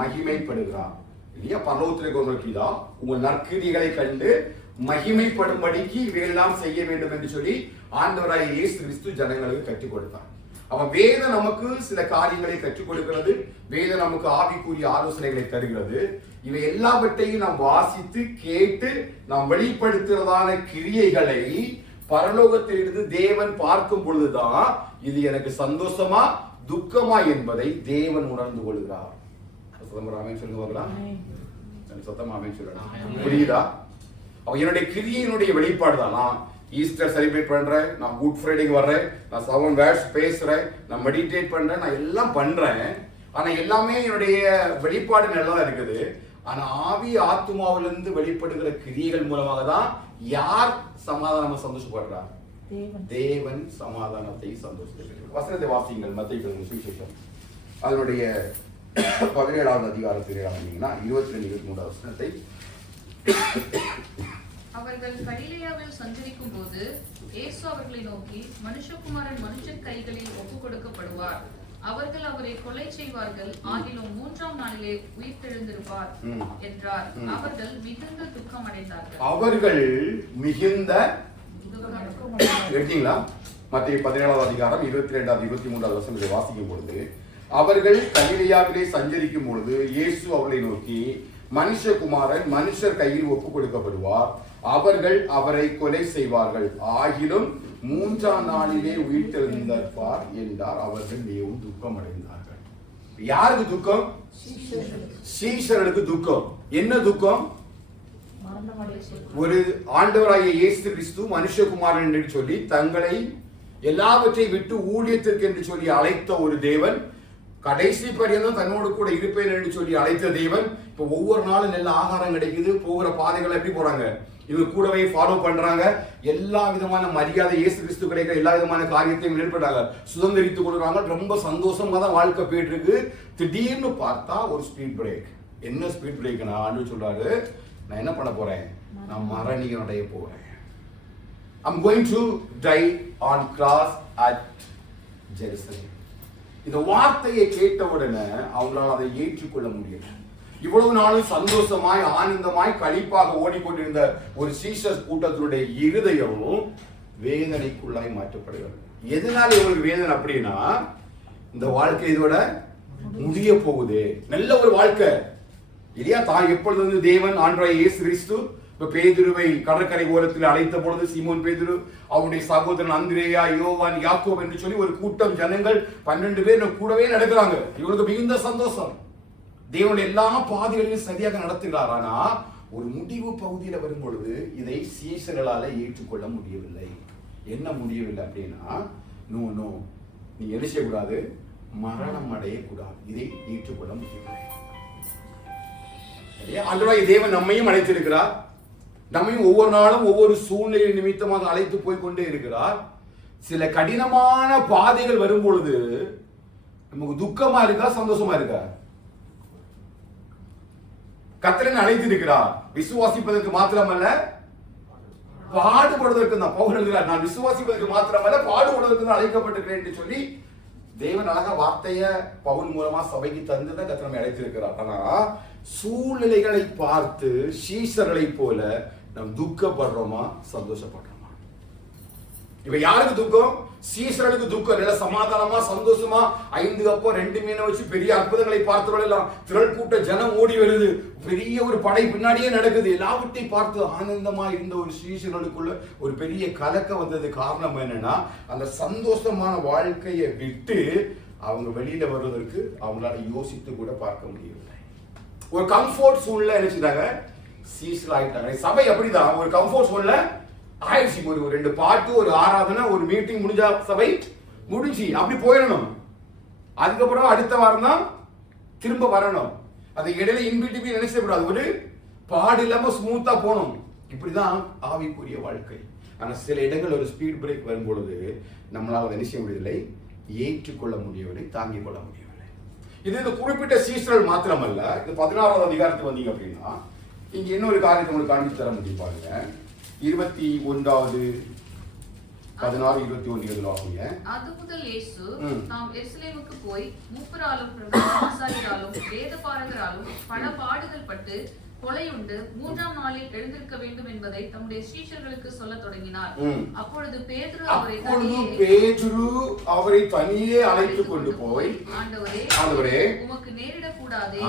மகிமைப்படுகிறார். இல்லையா? பரலோகத்திலே கொண்டிருக்கிறதா உங்கள் நற்கிரியைகளை கண்டு மகிமைப்படும்படிக்கு இவையெல்லாம் செய்ய வேண்டும் என்று சொல்லி ஆண்டவராகிய இயேசு கிறிஸ்து ஜனங்களுக்கு கற்றுக் கொடுத்தார். அவன் வேதம் நமக்கு சில காரியங்களை கற்றுக் கொடுக்கிறது, வேதம் நமக்கு ஆவிக்குரிய ஆலோசனைகளை தருகிறது. இவை எல்லாவற்றையும் நாம் வாசித்து கேட்டு நாம் வெளிப்படுத்துறதான கிரியைகளை பரலோகத்திலிருந்து தேவன் பார்க்கும் பொழுதுதான் இது எனக்கு சந்தோஷமா துக்கமா என்பதை தேவன் உணர்ந்து கொள்கிறார். சொல்லுவாங்களா? சத்தமாவே சொல்லலாம். புரியுதா? அவ என்னுடைய கிரியையினுடைய வெளிப்பாடு தான். நான் ஈஸ்டர் செலிப்ரேட் பண்றேன், நான் குட் ஃப்ரைடேக்கு வர்றேன், நான் 7 வேர்ட்ஸ் பேசுறேன், நான் மெடிடேட் பண்றேன், நான் எல்லாம் பண்றேன். ஆனா எல்லாமே என்னுடைய வெளிப்பாடு நல்லா இருக்குது. ஆனா ஆவி ஆத்மாவிலிருந்து வெளிப்படுகிற கிரியைகள் மூலமாக தான் யார் சமாதானமா சந்தோஷப்படுறார்? தேவன் சமாதானத்தை சந்தோஷப்படுகிறார். வசனத்தை வாசியுங்கள். மத்தேயு சுவிசேஷம் அதனுடைய 17வது அதிகாரத்தில் 22-23 வசனத்தை. அவர்கள் கலிலேயாவில் சஞ்சரிக்கும் போது இயேசு அவர்களை நோக்கி, மனுஷகுமாரன் மனுஷர் கைகளில் ஒப்புக் கொடுக்கப்படுவார், அவர்கள் அவரை கொலை செய்வார்கள், ஆகிலும் 3ஆம் நாளிலே உயிர்த்தெழுந்திருப்பார் என்றார். அவர்கள் மிகுந்த துக்கம் அடைந்தார்கள். அவர்கள் மிகுந்த எடுத்தீங்களா? மத்தேயு 17வது அதிகாரம் 22-23 வசனத்தை வாசிக்கும் பொழுது, அவர்கள் கலிலேயாவிலே சஞ்சரிக்கும் பொழுது இயேசு அவர்களை நோக்கி, மனுஷகுமாரன் மனுஷர் கையில் ஒப்புக் கொடுக்கப்படுவார், அவர்கள் அவரை கொலை செய்வார்கள், ஆகிலும் 3ஆம் நாளிலே உயிர்த்தெழுந்திருப்பார் என்றார். அவர்கள் மிகவும் துக்கம் அடைந்தார்கள். யாருக்கு துக்கம்? சீஷர்களுக்கு துக்கம். என்ன துக்கம்? ஒரு ஆண்டவராகிய இயேசு கிறிஸ்து மனுஷகுமாரன் என்று சொல்லி தங்களை எல்லாவற்றை விட்டு ஊழியத்திற்கு என்று சொல்லி அழைத்த ஒரு தேவன், கடைசி பரியந்தம் தன்னோடு கூட இருப்பேன் என்று சொல்லி அழைத்த தேவன், இப்ப ஒவ்வொரு நாளும் நல்ல ஆகாரம் கிடைக்குது, போகிற பாதைகள் எப்படி போறாங்க, இவங்க கூடவே ஃபாலோ பண்றாங்க, எல்லா விதமான மரியாதை இயேசு கிறிஸ்து கிடைக்கிற எல்லா விதமான காரியத்தையும் ஏற்பட்டாங்க, சுதந்திரித்துக் கொள்றாங்க, ரொம்ப சந்தோஷமா தான் வாழ்க்கை போயிட்டு இருக்கு. திடீர்னு பார்த்தா ஒரு ஸ்பீட் பிரேக். என்ன ஸ்பீட் பிரேக்னா ஆண்டு சொல்றாரு, நான் என்ன பண்ண போறேன், நான் மரணம் அடைய போறேன். I'm going to die on cross at Jerusalem. இந்த வார்த்தையை கேட்ட உடனே அவங்களால் அதை ஏற்றுக்கொள்ள முடியல. இவ்வளவு நாளும் சந்தோஷமாய் ஆனந்தமாய் களிப்பாக ஓடிக்கொண்டிருந்த ஒரு சீஷர் கூட்டத்தினுடைய இருதயமும் வேதனைக்குள்ளாய் மாற்றப்படுகிறது. எதனால இவங்களுக்கு வேதனை அப்படின்னா, இந்த வாழ்க்கை இதோட முடிய போகுது. நல்ல ஒரு வாழ்க்கை இல்லையா? தான் எப்பொழுது வந்து தேவன் ஆண்டவராகிய இயேசு கிறிஸ்து இப்ப பேதுருவை கடற்கரை ஓரத்தில் அழைத்த பொழுது சீமோன் பேதுரு, அவருடைய சகோதரன் அந்திரேயா, யோவான், யாக்கோப் என்று சொல்லி ஒரு கூட்டம் ஜனங்கள் 12 பேர் கூடவே நடக்கிறாங்க. இவங்களுக்கு மிகுந்த சந்தோஷம். தேவனுடைய எல்லா பாதைகளையும் சரியாக நடத்துகிறார். ஆனா ஒரு முடிவு பகுதியில வரும் பொழுது இதை சீஷர்களால ஏற்றுக்கொள்ள முடியவில்லை. என்ன முடியவில்லை அப்படின்னா, நோ நீ என்ன செய்யக்கூடாது, மரணம் அடையக்கூடாது. இதை ஏற்றுக்கொள்ள முடியவில்லை. ஆண்டவராகிய தேவன் நம்மையும் அழைத்திருக்கிறார். நம்மையும் ஒவ்வொரு நாளும் ஒவ்வொரு சூழ்நிலை நிமித்தமாக அழைத்து போய் கொண்டே இருக்கிறார். சில கடினமான பாதைகள் வரும் பொழுது நமக்கு துக்கமா இருக்கா, சந்தோஷமா இருக்கா? கர்த்தர் அழைத்திருக்கிறார் விசுவாசிப்பதற்கு மாத்திரமல்ல, பாடுபடுவதற்கு தான். பவுல் எழுதுகிறார், நான் விசுவாசிப்பதற்கு மாத்திரமல்ல பாடுபடுவதற்கு தான் அழைக்கப்பட்டிருக்கிறேன் என்று சொல்லி தேவன் அழகா வார்த்தைய பவுல் மூலமா சபைக்கு தந்துதான் கர்த்தர் நம்மை அழைத்திருக்கிறார். ஆனா சூழ்நிலைகளை பார்த்து சீஷர்களை போல நாம் துக்கப்படுறோமா, சந்தோஷப்படுறோமா? இப்ப யாருக்கு துக்கம்? சீஷர்களுக்கு துக்கம். நல்ல சமாதானமா சந்தோஷமா 5 அப்பம் 2 மீனை வச்சு பெரிய அற்புதங்களை பார்த்தவர்கள் எல்லாம் திரள் கூட்ட ஜனம் ஓடி வருது. பெரிய ஒரு படை பின்னாடியே நடக்குது. எல்லாவற்றையும் பார்த்து ஆனந்தமா இருந்த ஒரு சீஷர்களுக்குள்ள ஒரு பெரிய கலக்கம் வந்தது. காரணம் என்னன்னா, அந்த சந்தோஷமான வாழ்க்கையை விட்டு அவங்க வெளியில வருவதற்கு அவங்களால யோசித்து கூட பார்க்க முடியவில்லை. ஒரு கம்ஃபோர்ட் சூழ்நிலை நினைச்சுட்டாங்க, சீஷர் ஆயிட்டாங்க. சபை அப்படிதான், ஒரு கம்ஃபோர்ட் சூழ்நிலை ஆயிடுச்சு. ஒரு 2 பாட்டு, ஒரு ஆராதனை, ஒரு மீட்டிங் முடிஞ்சா சபை முடிஞ்சு அப்படி போயிடணும். அதுக்கப்புறம் அடுத்த வாரம் தான் திரும்ப வரணும். அந்த இடையில இன்பிடிபி நினைச்சக்கூடாது. ஒரு பாடு இல்லாம ஸ்மூத்தா போகணும். இப்படிதான் ஆவிக்குரிய வாழ்க்கை. ஆனா சில இடங்கள் ஒரு ஸ்பீட் பிரேக் வரும் பொழுது நம்மளால அதை நிச்சய முடியவில்லை, ஏற்றுக்கொள்ள முடியவில்லை, தாங்கிக் கொள்ள முடியவில்லை. இது இந்த குறிப்பிட்ட சீஷர்கள் மாத்திரமல்ல. இது 16வது அதிகாரத்துக்கு வந்தீங்க அப்படின்னா இங்க இன்னொரு காரியத்தை உங்களுக்கு காண்பித்து தர முடியும். பாருங்க, 21வது 16, 21 ஆகுங்க. அது முதல் இயேசு தாம் எருசலேமுக்கு போய் மூப்பராலும் ஆசாரியராலும் வேதபாரகராலும் பல பாடுகள் பட்டு கொலையுண்டு 3ஆம் நாளில் எழுந்திருக்க வேண்டும் என்பதை தம்முடைய சீஷர்களுக்கு சொல்லத் தொடங்கினார். அப்பொழுது பேதுரு அவரை தனியே அழைத்து கொண்டு போய், ஆண்டவரே உமக்கு நேரிடக்கூடாதே,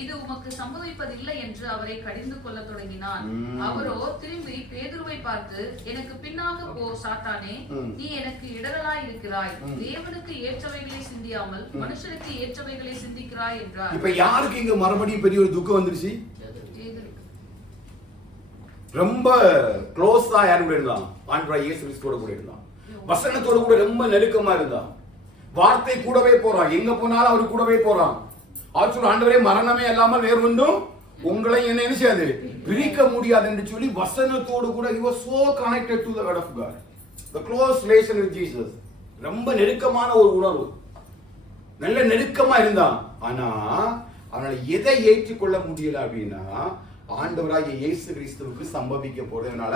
இது உமக்கு சம்பவிப்பதில்லை என்று அவரை கடிந்து கொள்ள தொடங்கினான். அவரோ திரும்பி பேதுருவை பார்த்து, எனக்கு பின்னாக போ சாத்தானே, நீ எனக்கு இடரலாய் இருக்கிறாய். தேவனுக்கு ஏற்றவைகளை சிந்தியாமல் மனுஷனுக்கு ஏற்றவைகளை சிந்திக்கிறாய் என்றார். இப்ப யாருக்கு இங்க மறுபடியும் பெரிய ஒரு துக்கம் வந்துருச்சு? ரொம்ப க்ளோஸா யாரும் கூட இருந்தான், ஆண்டவராகிய இயேசு கிறிஸ்துவோட கூட இருந்தான். வசனத்தோட கூட ரொம்ப நெருக்கமா இருந்தான். வார்த்தை கூடவே போறான், எங்க போனாலும் அவரு கூடவே போறான். ஆண்டவரே, மரணமே இல்லாமல் வேறு ஒன்றும் உங்களை என்ன செய்யாது, பிரிக்க முடியாது என்று சொல்லி வசனத்தோடு கூட he was so connected to the word of God, the close relation with Jesus. ரொம்ப நெருக்கமான ஒரு உணர்வு, நல்ல நெருக்கமா இருந்தான். ஆனா அவனால எதை ஏற்றுக்கொள்ள முடியல அப்படின்னா, ஆண்டவராகிய இயேசு கிறிஸ்துவுக்கு சம்பவிக்க போறதுனால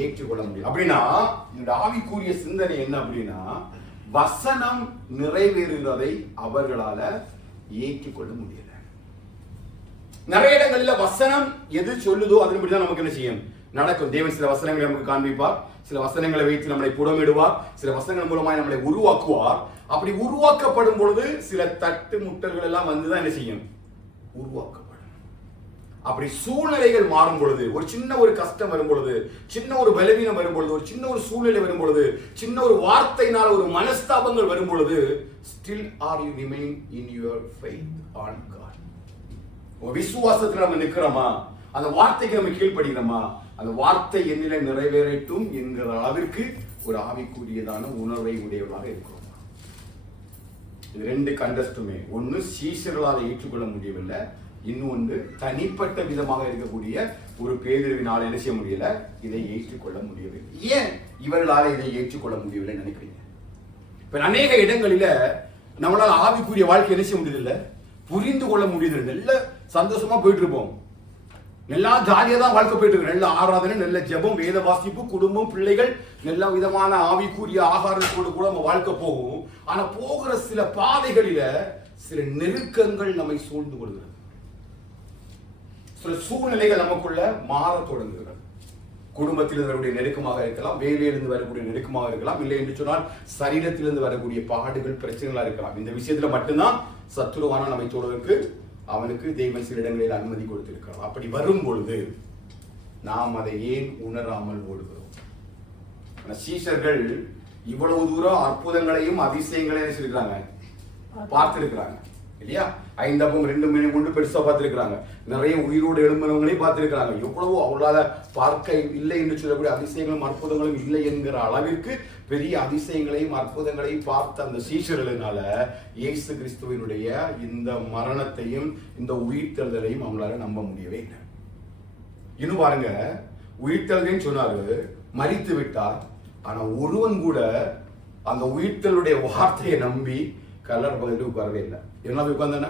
ஏற்றுக்கொள்ள முடியும். அப்படின்னா இந்த ஆவிக்குரிய சிந்தனை என்ன அப்படின்னா, வசனம் நிறைவேறுவதை அவர்களால ஏற்றுக்கொள்ள முடியல. நிறைய இடங்களில் வசனம் எது சொல்லுதோ அதன்படிதான் நமக்கு என்ன செய்யும், நடக்கும். தேவன் சில வசனங்களை நமக்கு காண்பிப்பார், சில வசனங்களை வைத்து நம்மளை புடமிடுவார், சில வசனங்கள் மூலமாக நம்மளை உருவாக்குவார். அப்படி உருவாக்கப்படும் பொழுது சில தட்டு முட்டல்கள் எல்லாம் வந்துதான் என்ன செய்யும், உருவாக்கப்படும். அப்படி சூழ்நிலைகள் மாறும் பொழுது, ஒரு சின்ன ஒரு கஷ்டம் வரும் பொழுது, சின்ன ஒரு பலவீனம் வரும் பொழுது, ஒரு சின்ன ஒரு சூழ்நிலை வரும் பொழுது, சின்ன ஒரு வார்த்தையினால ஒரு மனஸ்தாபங்கள் வரும் பொழுது, still are you remain in your faith on God? ஒரு விசுவாசத்துல நம்ம நிக்கிறோமா, அந்த வார்த்தைக்கு நம்ம கீழ்ப்படுகிறோமா, அந்த வார்த்தை என்னில நிறைவேறட்டும் என்கிற அளவிற்கு ஒரு ஆவிக்குரியதான உணர்வை உடையவர்களாக இருக்கிறோம். இது 2 கண்டஸ்டுமே, ஒன்னு சீஷர்களால் ஏற்றுக்கொள்ள முடியவில்லை, இன்னொன்று தனிப்பட்ட விதமாக இருக்கக்கூடிய ஒரு பேதுருவினால் என்ன செய்ய முடியல, இதை ஏற்றுக்கொள்ள முடியவில்லை. ஏன் இவர்களால இதை ஏற்றுக்கொள்ள முடியவில்லை நினைக்கிறீங்க? இப்ப அநேக இடங்களில நம்மளால ஆவிக்குரிய வாழ்க்கை என்ன செய்ய முடியல, புரிந்து கொள்ள முடியுது. நல்ல சந்தோஷமா போயிட்டு இருப்போம், நல்லா ஜாலியா தான் வாழ்க்கை போயிட்டு இருக்கு. நல்ல ஆராதனை, நல்ல ஜெபம், வேத வாசிப்பு, குடும்பம், பிள்ளைகள், நல்ல விதமான ஆவிக்குரிய ஆகாரத்தோடு கூட நம்ம வாழ்க்கை போகும். ஆனா போகிற சில பாதைகளில சில நெருக்கங்கள் நம்மை சூழ்ந்து கொள்கிறது. சில சூழ்நிலைகள் நமக்குள்ள மாற தொடங்குகிறது. குடும்பத்திலிருந்து வரக்கூடிய நெருக்கமாக இருக்கலாம், வேலையிலிருந்து வரக்கூடிய நெருக்கமாக இருக்கலாம், இல்லை என்று சொன்னால் சரீரத்திலிருந்து வரக்கூடிய பாடுகள், பிரச்சனைகளா இருக்கலாம். இந்த விஷயத்துல மட்டும்தான் சத்துருவான நம்மை தோடுவதற்கு அவனுக்கு தெய்வம் சில இடங்களில் அனுமதி கொடுத்திருக்கிறார். அப்படி வரும் பொழுது நாம் அதை ஏன் உணராமல் ஓடுகிறோம்? சீஷர்கள் இவ்வளவு தூரம் அற்புதங்களையும் அதிசயங்களையும் சொல்லிருக்காங்க, பார்த்திருக்கிறாங்க இல்லையா? 5 அப்பம் 2 மீன் கொண்டு பெருசா பார்த்திருக்கிறாங்க. நிறைய உயிரோடு எழும்பினவங்களையும் பார்த்திருக்கிறாங்க. எவ்வளவோ அவங்களால பார்க்க இல்லை என்று சொல்லக்கூடிய அதிசயங்களும் அற்புதங்களும் இல்லை என்கிற அளவிற்கு பெரிய அதிசயங்களையும் அற்புதங்களையும் பார்த்த அந்த சீஷர்களினால இயேசு கிறிஸ்துவினுடைய இந்த மரணத்தையும் இந்த உயிர்த்தெழுதலையும் அவங்களால நம்ப முடியவே இல்லை. இன்னும் பாருங்க, உயிர்த்தெழுதலையும் சொன்னாரு, மரித்து விட்டார். ஆனா ஒருவன் கூட அந்த உயிர்த்தெழுடைய வார்த்தையை நம்பி கல்லறை பகுதியில் உட்காரவே இல்லை. என்ன உட்கார்ந்தானே?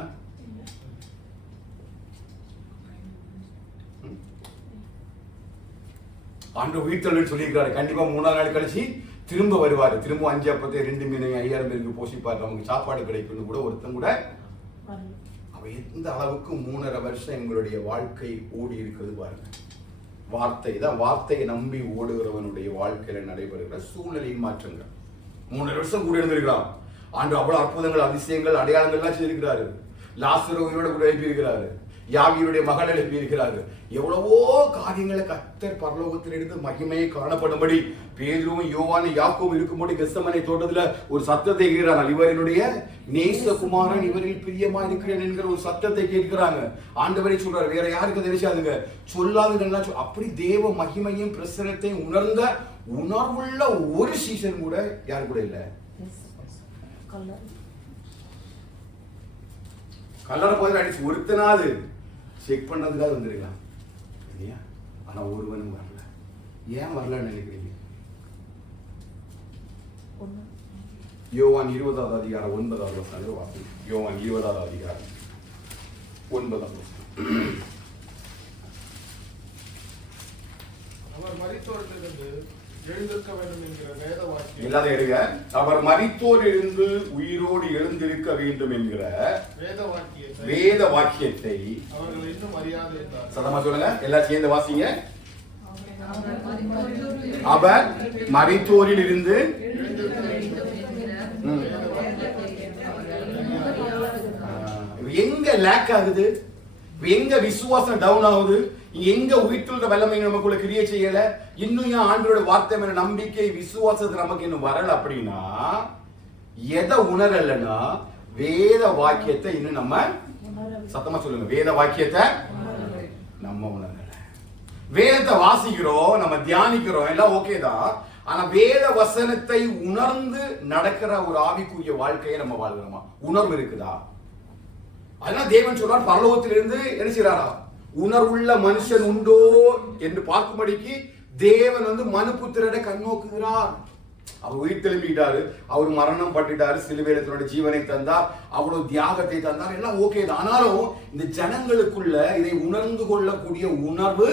ஆண்டு உயிர்த்தெழுதல் சொல்லியிருக்காரு, கண்டிப்பா 3ஆம் நாள் கழிச்சு திரும்ப வருவாரு. திரும்ப 5 அப்பத்தை 2 மீனை 5000 பேருக்கு போஷிப்பாரு, நமக்கு சாப்பாடு கிடைக்கும்னு கூட ஒருத்தன் கூட. அவ எந்த அளவுக்கு 3.5 வருஷம் எங்களுடைய வாழ்க்கை ஓடி இருக்கிறது பாருங்க. வார்த்தை தான், வார்த்தையை நம்பி ஓடுகிறவனுடைய வாழ்க்கையில நடைபெறுகிற சூழ்நிலை மாற்றங்கள். 3.5 வருஷம் கூட இருந்திருக்கிறான். ஆண்டு அவ்வளவு அற்புதங்கள், அதிசயங்கள், அடையாளங்கள்லாம் செய்திருக்கிறாரு. லாசரு உயிரோட கூட எழுப்பியிருக்கிறாரு, யாவியுடைய மகள் எழுப்பியிருக்கிறாரு. எவ்வளவோ காரியங்களை கர்த்தர் பரலோகத்தில் இருந்து மகிமையை காணப்படும்படி பேதுருவும் யோவானும் யாக்கோபும் இருக்கும்போது கெத்செமனே தோட்டத்துல ஒரு சத்தத்தை கேட்கிறாங்க. இவரினுடைய நேசகுமாரன், இவரில் பிரியமா இருக்கிறேன் என்கிற ஒரு சத்தத்தை கேட்கிறாங்க. ஆண்டவரே சொல்றாரு, வேற யாருக்கு தெரியாதுங்க, சொல்லாதுன்னா. அப்படி தேவ மகிமையும் பிரசனத்தையும் உணர்ந்த உணர்வுள்ள ஒரு சீசன் கூட யாரு கூட இல்ல. கல்லறை போய் அடிச்சு ஒருத்தனாவது செக் பண்றதுக்காக வந்திருக்கலாம் இல்லையா? ஆனா ஒருவனும் வரல. ஏன் வரலன்னு நினைக்கிறீங்க? யோவான் 20ஆம் அதிகாரம் 9ஆவது வசனம் வாசி. யோவான் 20ஆம் அதிகாரம் 9ஆம் வசனம். அவர் மரித்தோரிலிருந்து எழுந்திருக்க வேண்டும் என்கிற வேத வாக்கியம். இல்லாத எடுங்க. அவர் மரித்தோரிலிருந்து உயிரோடு எழுந்திருக்க வேண்டும் என்கிற வேத வாக்கியத்தை அவர்கள் இன்னும் அறியாது என்றார். சத்தமா சொல்லுங்க, எல்லாம் சேர்ந்து வாசிங்க. அவர் மரித்தோரில் இருந்து எங்க லேக் ஆகுது, எங்க விசுவாசம் டவுன் ஆகுது, எங்க உயிர்த்துள்ள வல்லமை நமக்குள்ள கிரியை செய்யல, இன்னும் ஏன் ஆண்டவரோட வார்த்தை மேல நம்பிக்கை விசுவாசத்தை நமக்கு இன்னும் வரல அப்படின்னா எதை உணரலன்னா வேத வாக்கியத்தை இன்னும் நம்ம, சத்தமா சொல்லுங்க, வேத வாக்கியத்தை நம்ம உணரல. வேதத்தை வாசிக்கிறோம், நம்ம தியானிக்கிறோம், எல்லாம் ஓகே தான். ஆனா வேத வசனத்தை உணர்ந்து நடக்கிற ஒரு ஆவிக்குரிய வாழ்க்கையை நம்ம வாழ்கிறோமா? உணர்வு இருக்குதா? அதனால தேவன் சொல்றார், பரலோகத்திலிருந்து என்ன செய்யறாரா, உணர்வுள்ள மனுஷன் உண்டோ என்று பார்க்கும்படிக்கு தேவன் மனுபுத்திரரை கண்ணோக்குகிறார். அவர் உயிர் தெளிம்பிட்டாரு, அவர் மரணம் பட்டுட்டாரு, சிலுவையில தன்னுடைய ஜீவனை தந்தார், அவ்வளவு தியாகத்தை தந்தார், எல்லாம் ஓகே தான். ஆனாலும் இந்த ஜனங்களுக்குள்ள இதை உணர்ந்து கொள்ளக்கூடிய உணர்வு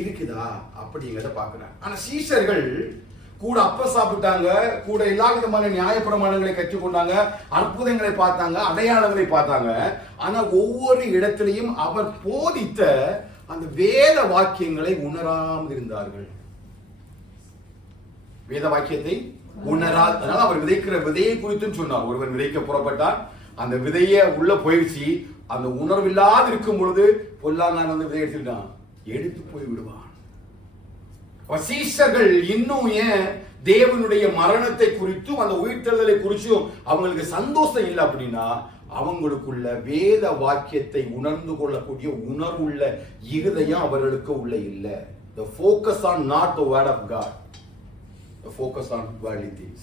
இருக்குதா அப்படிங்கிறத பாக்குறாங்க. ஆனா சீஷர்கள் கூட அப்ப சாப்பிட்டாங்க, கூட எல்லா விதமான நியாயப்பிரமாணங்களை கற்றுக்கொண்டாங்க, அற்புதங்களை பார்த்தாங்க, அடையாளங்களை பார்த்தாங்க. ஆனா ஒவ்வொரு இடத்திலையும் அவர் போதித்த அந்த வேத வாக்கியங்களை உணராமல் இருந்தார்கள். வேத வாக்கியத்தை உணராது. அதனால அவர் விதைக்கிற விதையை குறித்து சொன்னார். ஒருவன் விதைக்க புறப்பட்டான், அந்த விதைய உள்ள போயிடுச்சு. அந்த உணர்வில்லாது இருக்கும் பொழுது பொல்லாங்கான விதை எடுத்துட்டான், எடுத்து போய் விடுவான். சீஷர்கள் இன்னும் ஏன் தேவனுடைய மரணத்தை குறித்தும் அந்த உயிர்த்தெழுதலை குறித்தும் அவங்களுக்கு சந்தோஷம் இல்லை அப்படின்னா அவங்களுக்குள்ள வேத வாக்கியத்தை உணர்ந்து கொள்ளக்கூடிய உணர்வுள்ள இருதயம் அவர்களுக்கு உள்ள இல்லை. The focus on not the word of God, the focus on worldly things.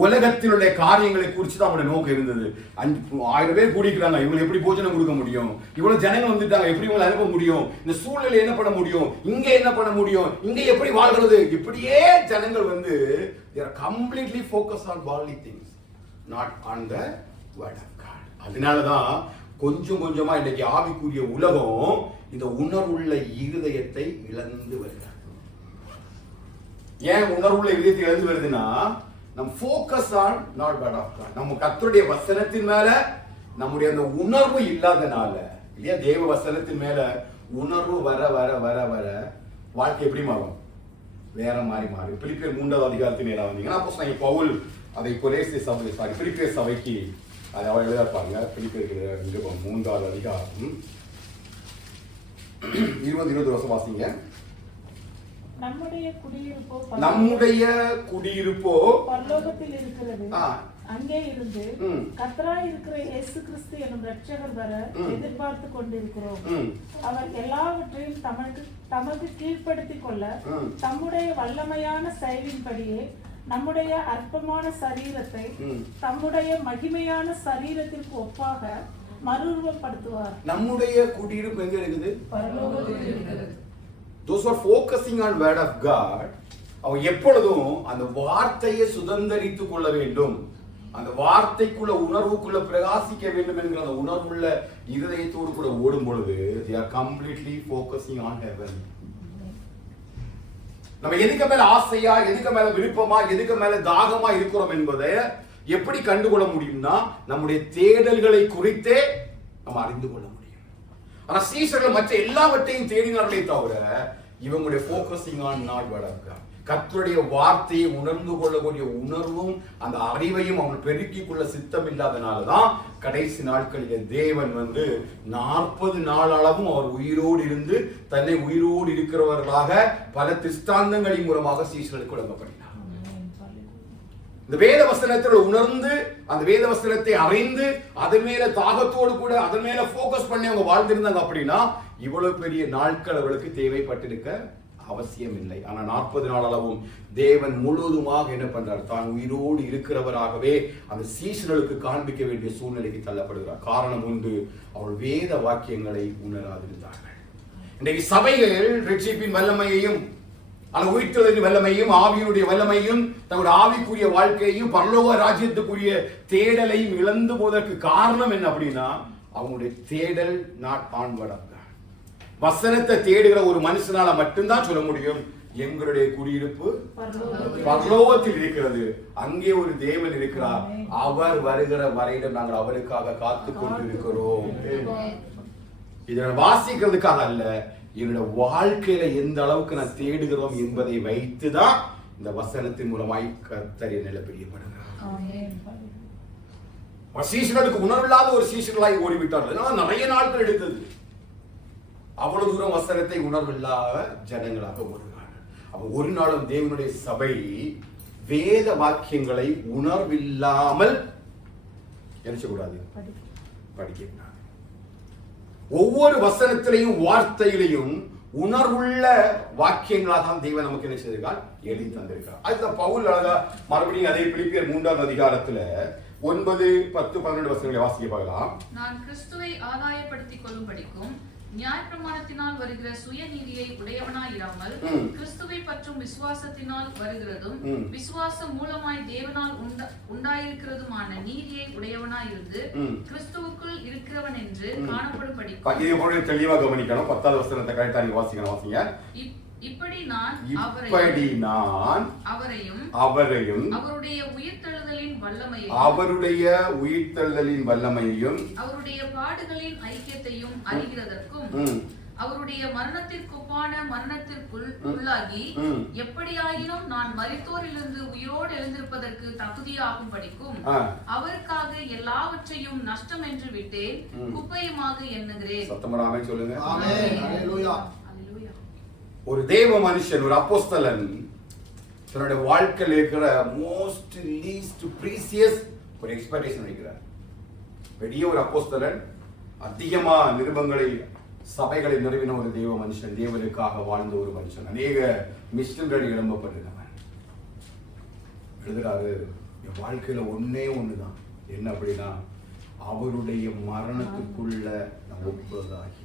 உலகத்தினுடைய காரியங்களை குறித்து தான் அவனுடைய நோக்கம் இருந்தது. 1000 பேர் கூடிக்கிறாங்க, இவங்க எப்படி போஜனம் கொடுக்க முடியும், இவ்வளவு ஜனங்கள் வந்துட்டாங்க, எப்படி இவங்களை அனுப்ப முடியும், இந்த சூழ்நிலை என்ன பண்ண முடியும், இங்க என்ன பண்ண முடியும், இங்க எப்படி வாழ்கிறது, இப்படியே ஜனங்கள் they are completely focused on worldly things, not on the word of God. அதனாலதான் கொஞ்சம் கொஞ்சமா இன்னைக்கு ஆவிக்குரிய உலகம் இந்த உணர்வுள்ள இருதயத்தை இழந்து வருகிறது. ஏன் உணர்வுள்ள இருதயத்தை இழந்து வருதுன்னா, நம்ம focus on not word of God. நம்ம கர்த்தருடைய வசனத்தின் மேல நம்முடைய அந்த உணர்வு இல்லாதனால, இல்லையா, தேவ வசனத்தின் மேல உணர்வு வர வர வர வர வாழ்க்கை எப்படி மாறும்? வேற மாதிரி மாறும். பிலிப்பியர் 3வது அதிகாரத்தின் நேரா வந்தீங்கன்னா அப்போஸ்தலனாகிய பவுல் அதை கொலேசிய சபை பிலிப்பியர் சபைக்கு அதை அவர் எழுதியிருப்பாங்க. பிலிப்பியர் 3வது அதிகாரம் 20 வருஷம் வாசிங்க. நம்முடைய குடியிருப்போ பரலோகத்தில் இருக்கிறது. அங்கே இருந்து கர்த்தராய் இருக்கிற இயேசு கிறிஸ்து எனும் இரட்சகர் வர எதிர்பார்த்து கொண்டிருக்கிறோம். அவர் எல்லாவற்றையும் தமக்கு கீழ்ப்படுத்திக் கொள்ள தம்முடைய வல்லமையான செயலின்படியே நம்முடைய அற்பமான சரீரத்தை தம்முடைய மகிமையான சரீரத்திற்கு ஒப்பாக மறுரூபப்படுத்துவார். நம்முடைய குடியிருப்பு எங்க இருக்குது? பரலோகத்தில் இருக்கிறது. Those who are focusing on word of God, அவங்க எப்பொழுதும் அந்த வார்த்தையை சுதந்தரித்துக் கொள்ள வேண்டும், அந்த வார்த்தைக்குள்ள உணர்வுக்குள்ள பிரகாசிக்க வேண்டும் என்கிற அந்த உணர்வுள்ள இருதயத்தோடு கூட ஓடும் பொழுது they are completely focusing on heaven. நம்ம எதுக்கு மேல ஆசையா, எதுக்கு மேல விருப்பமா, எதுக்கு மேல தாகமா இருக்கிறோம் என்பதை எப்படி கண்டுகொள்ள முடியும்னா, நம்முடைய தேடல்களை குறித்தே நம்ம அறிந்து கொள்ள முடியும். ஆனா சீஷர்கள் மற்ற எல்லாவற்றையும் தேடினார்களே தவிர இவங்களுடைய focusing on not word of God, கர்த்தருடைய வார்த்தையை உணர்ந்து கொள்ளக்கூடிய உணர்வும் அந்த அறிவையும் அவங்க பெருக்கிக் கொள்ள சித்தம் இல்லாதனாலதான் கடைசி நாட்களில் தேவன் 40 நாள் அளவும் அவர் உயிரோடு இருந்து தன்னை உயிரோடு இருக்கிறவர்களாக பல திஷ்டாந்தங்களின் மூலமாக சீஷர்களுக்கு வழங்கப்பட்டார். இந்த வேத வசனத்தில் உணர்ந்து அந்த வேத வசனத்தை அறிந்து அதன் மேல தாகத்தோடு கூட அதன் மேல போக்கஸ் பண்ணி அவங்க வாழ்ந்திருந்தாங்க அப்படின்னா இவ்வளவு பெரிய நாட்கள் அவர்களுக்கு தேவைப்பட்டிருக்க அவசியம் இல்லை. ஆனா 40 நாள் அளவும் தேவன் முழுவதுமாக என்ன பண்றார்? தான் உயிரோடு இருக்கிறவராகவே அந்த சீஷர்களுக்கு காண்பிக்க வேண்டிய சூழ்நிலைக்கு தள்ளப்படுகிறார். காரணம் உண்டு, அவள் வேத வாக்கியங்களை உணராதிருந்தார்கள். இன்றைக்கு சபைகள் ரட்சிப்பின் வல்லமையையும் அந்த உயிர்த்தெழுதலின் வல்லமையும் ஆவியினுடைய வல்லமையும் தங்களுடைய ஆவிக்குரிய வாழ்க்கையையும் பரலோக ராஜ்யத்துக்குரிய தேடலையும் இழந்து போவதற்கு காரணம் என்ன அப்படின்னா, அவங்களுடைய தேடல் நாட் ஆன்வர்ட் ஆஃப் காட். வசனத்தை தேடுகிற ஒரு மனுஷனால மட்டும்தான் சொல்ல முடியும், எங்களுடைய குடியிருப்பு பரலோகத்தில் இருக்கிறது, அங்கே ஒரு தேவன் இருக்கிறார், அவர் வருகிற வரையிலும் நாங்கள் அவருக்காக காத்து கொண்டிருக்கிறோம். இதை வாசிக்கிறதுக்காக அல்ல, என்னோட வாழ்க்கையில எந்த அளவுக்கு நான் தேடுகிறோம் என்பதை வைத்துதான் இந்த வசனத்தின் மூலமாய் கர்த்தர் என்னில் பிரியப்படுகிறார். சீஷர்களுக்கு உணர்வில்லாத ஒரு சீஷர்களாய் ஓடிவிட்டார்கள். நிறைய நாட்கள் எடுத்தது. அவ்வளவு தூரம் வசனத்தை உணர்வில்லாத ஜனங்களாக ஓடுகிறார்கள். அப்ப ஒரு நாளும் தேவனுடைய சபை வேத வாக்கியங்களை உணர்வில்லாமல் நினைச்சக்கூடாது, படிக்க. ஒவ்வொரு வசனத்திலையும் வார்த்தையிலையும் உணர்வுள்ள வாக்கியங்களாக தான் தெய்வம் நமக்கு என்ன செய்திருக்கார்? எழுதி தந்திருக்கார். அதுதான் பவுல் அழகா மறுபடியும் அதே பிலிப்பியர் 3வது அதிகாரத்துல 9, 10, 12 வசனங்களை வாசிக்க பார்க்கலாம். நான் கிறிஸ்துவை ஆதாயப்படுத்திக் கொள்ளும்படிக்கும் நியாயப்பிரமாணத்தினால் வருகிற சுயநீதியை உடையவனாயிராமல் கிறிஸ்துவை பற்றும் விசுவாசத்தினால் வருகிறதும் விசுவாசம் மூலமாய் தேவனால் உண்டாயிருக்கிறதுமான நீதியை உடையவனாயிருந்து கிறிஸ்துவுக்குள் இருக்கிறவன் என்று காணப்படும்படிக்கும். தெளிவாக கவனிக்கணும். 10வது வசனத்தை கரெக்டா நீங்க வாசிங்க. இப்படி நான் அவரையும் அவருடைய உயிர்த்தெழுதலின் வல்லமையையும் அவருடைய பாடுகளின் ஐக்கியத்தையும் அறிகிறதற்கும் அவருடைய மரணத்திற்குப்பான மரணத்திற்குள் உள்ளாகி எப்படியாயினும் நான் மரித்தோரிலிருந்து உயிரோடு எழுந்திருப்பதற்கு தகுதியாகும் படிக்கும் அவருக்காக எல்லாவற்றையும் நஷ்டம் என்று விட்டேன், குப்பையுமாக எண்ணுகிறேன். சொல்லுங்க. ஒரு தேவ மனுஷன், ஒரு அப்போஸ்தலன் தன்னுடைய வாழ்க்கையில் இருக்கிற மோஸ்ட் லீஸ்ட் பிரீசியஸ் ஒரு எக்ஸ்பெக்டேஷன் வைக்கிறார். பெரிய ஒரு அப்போஸ்தலன், அதிகமா நிருபங்களை சபைகளை நிறுவின ஒரு தேவ மனுஷன், தேவனுக்காக வாழ்ந்த ஒரு மனுஷன், அநேக மிஷனரி எழும்பப்பட்டிருந்தவன் எழுதுறாரு, என் வாழ்க்கையில ஒன்னே ஒண்ணுதான், என்ன அப்படின்னா அவருடைய மரணத்துக்குள்ள நான் ஒப்புவதாகி.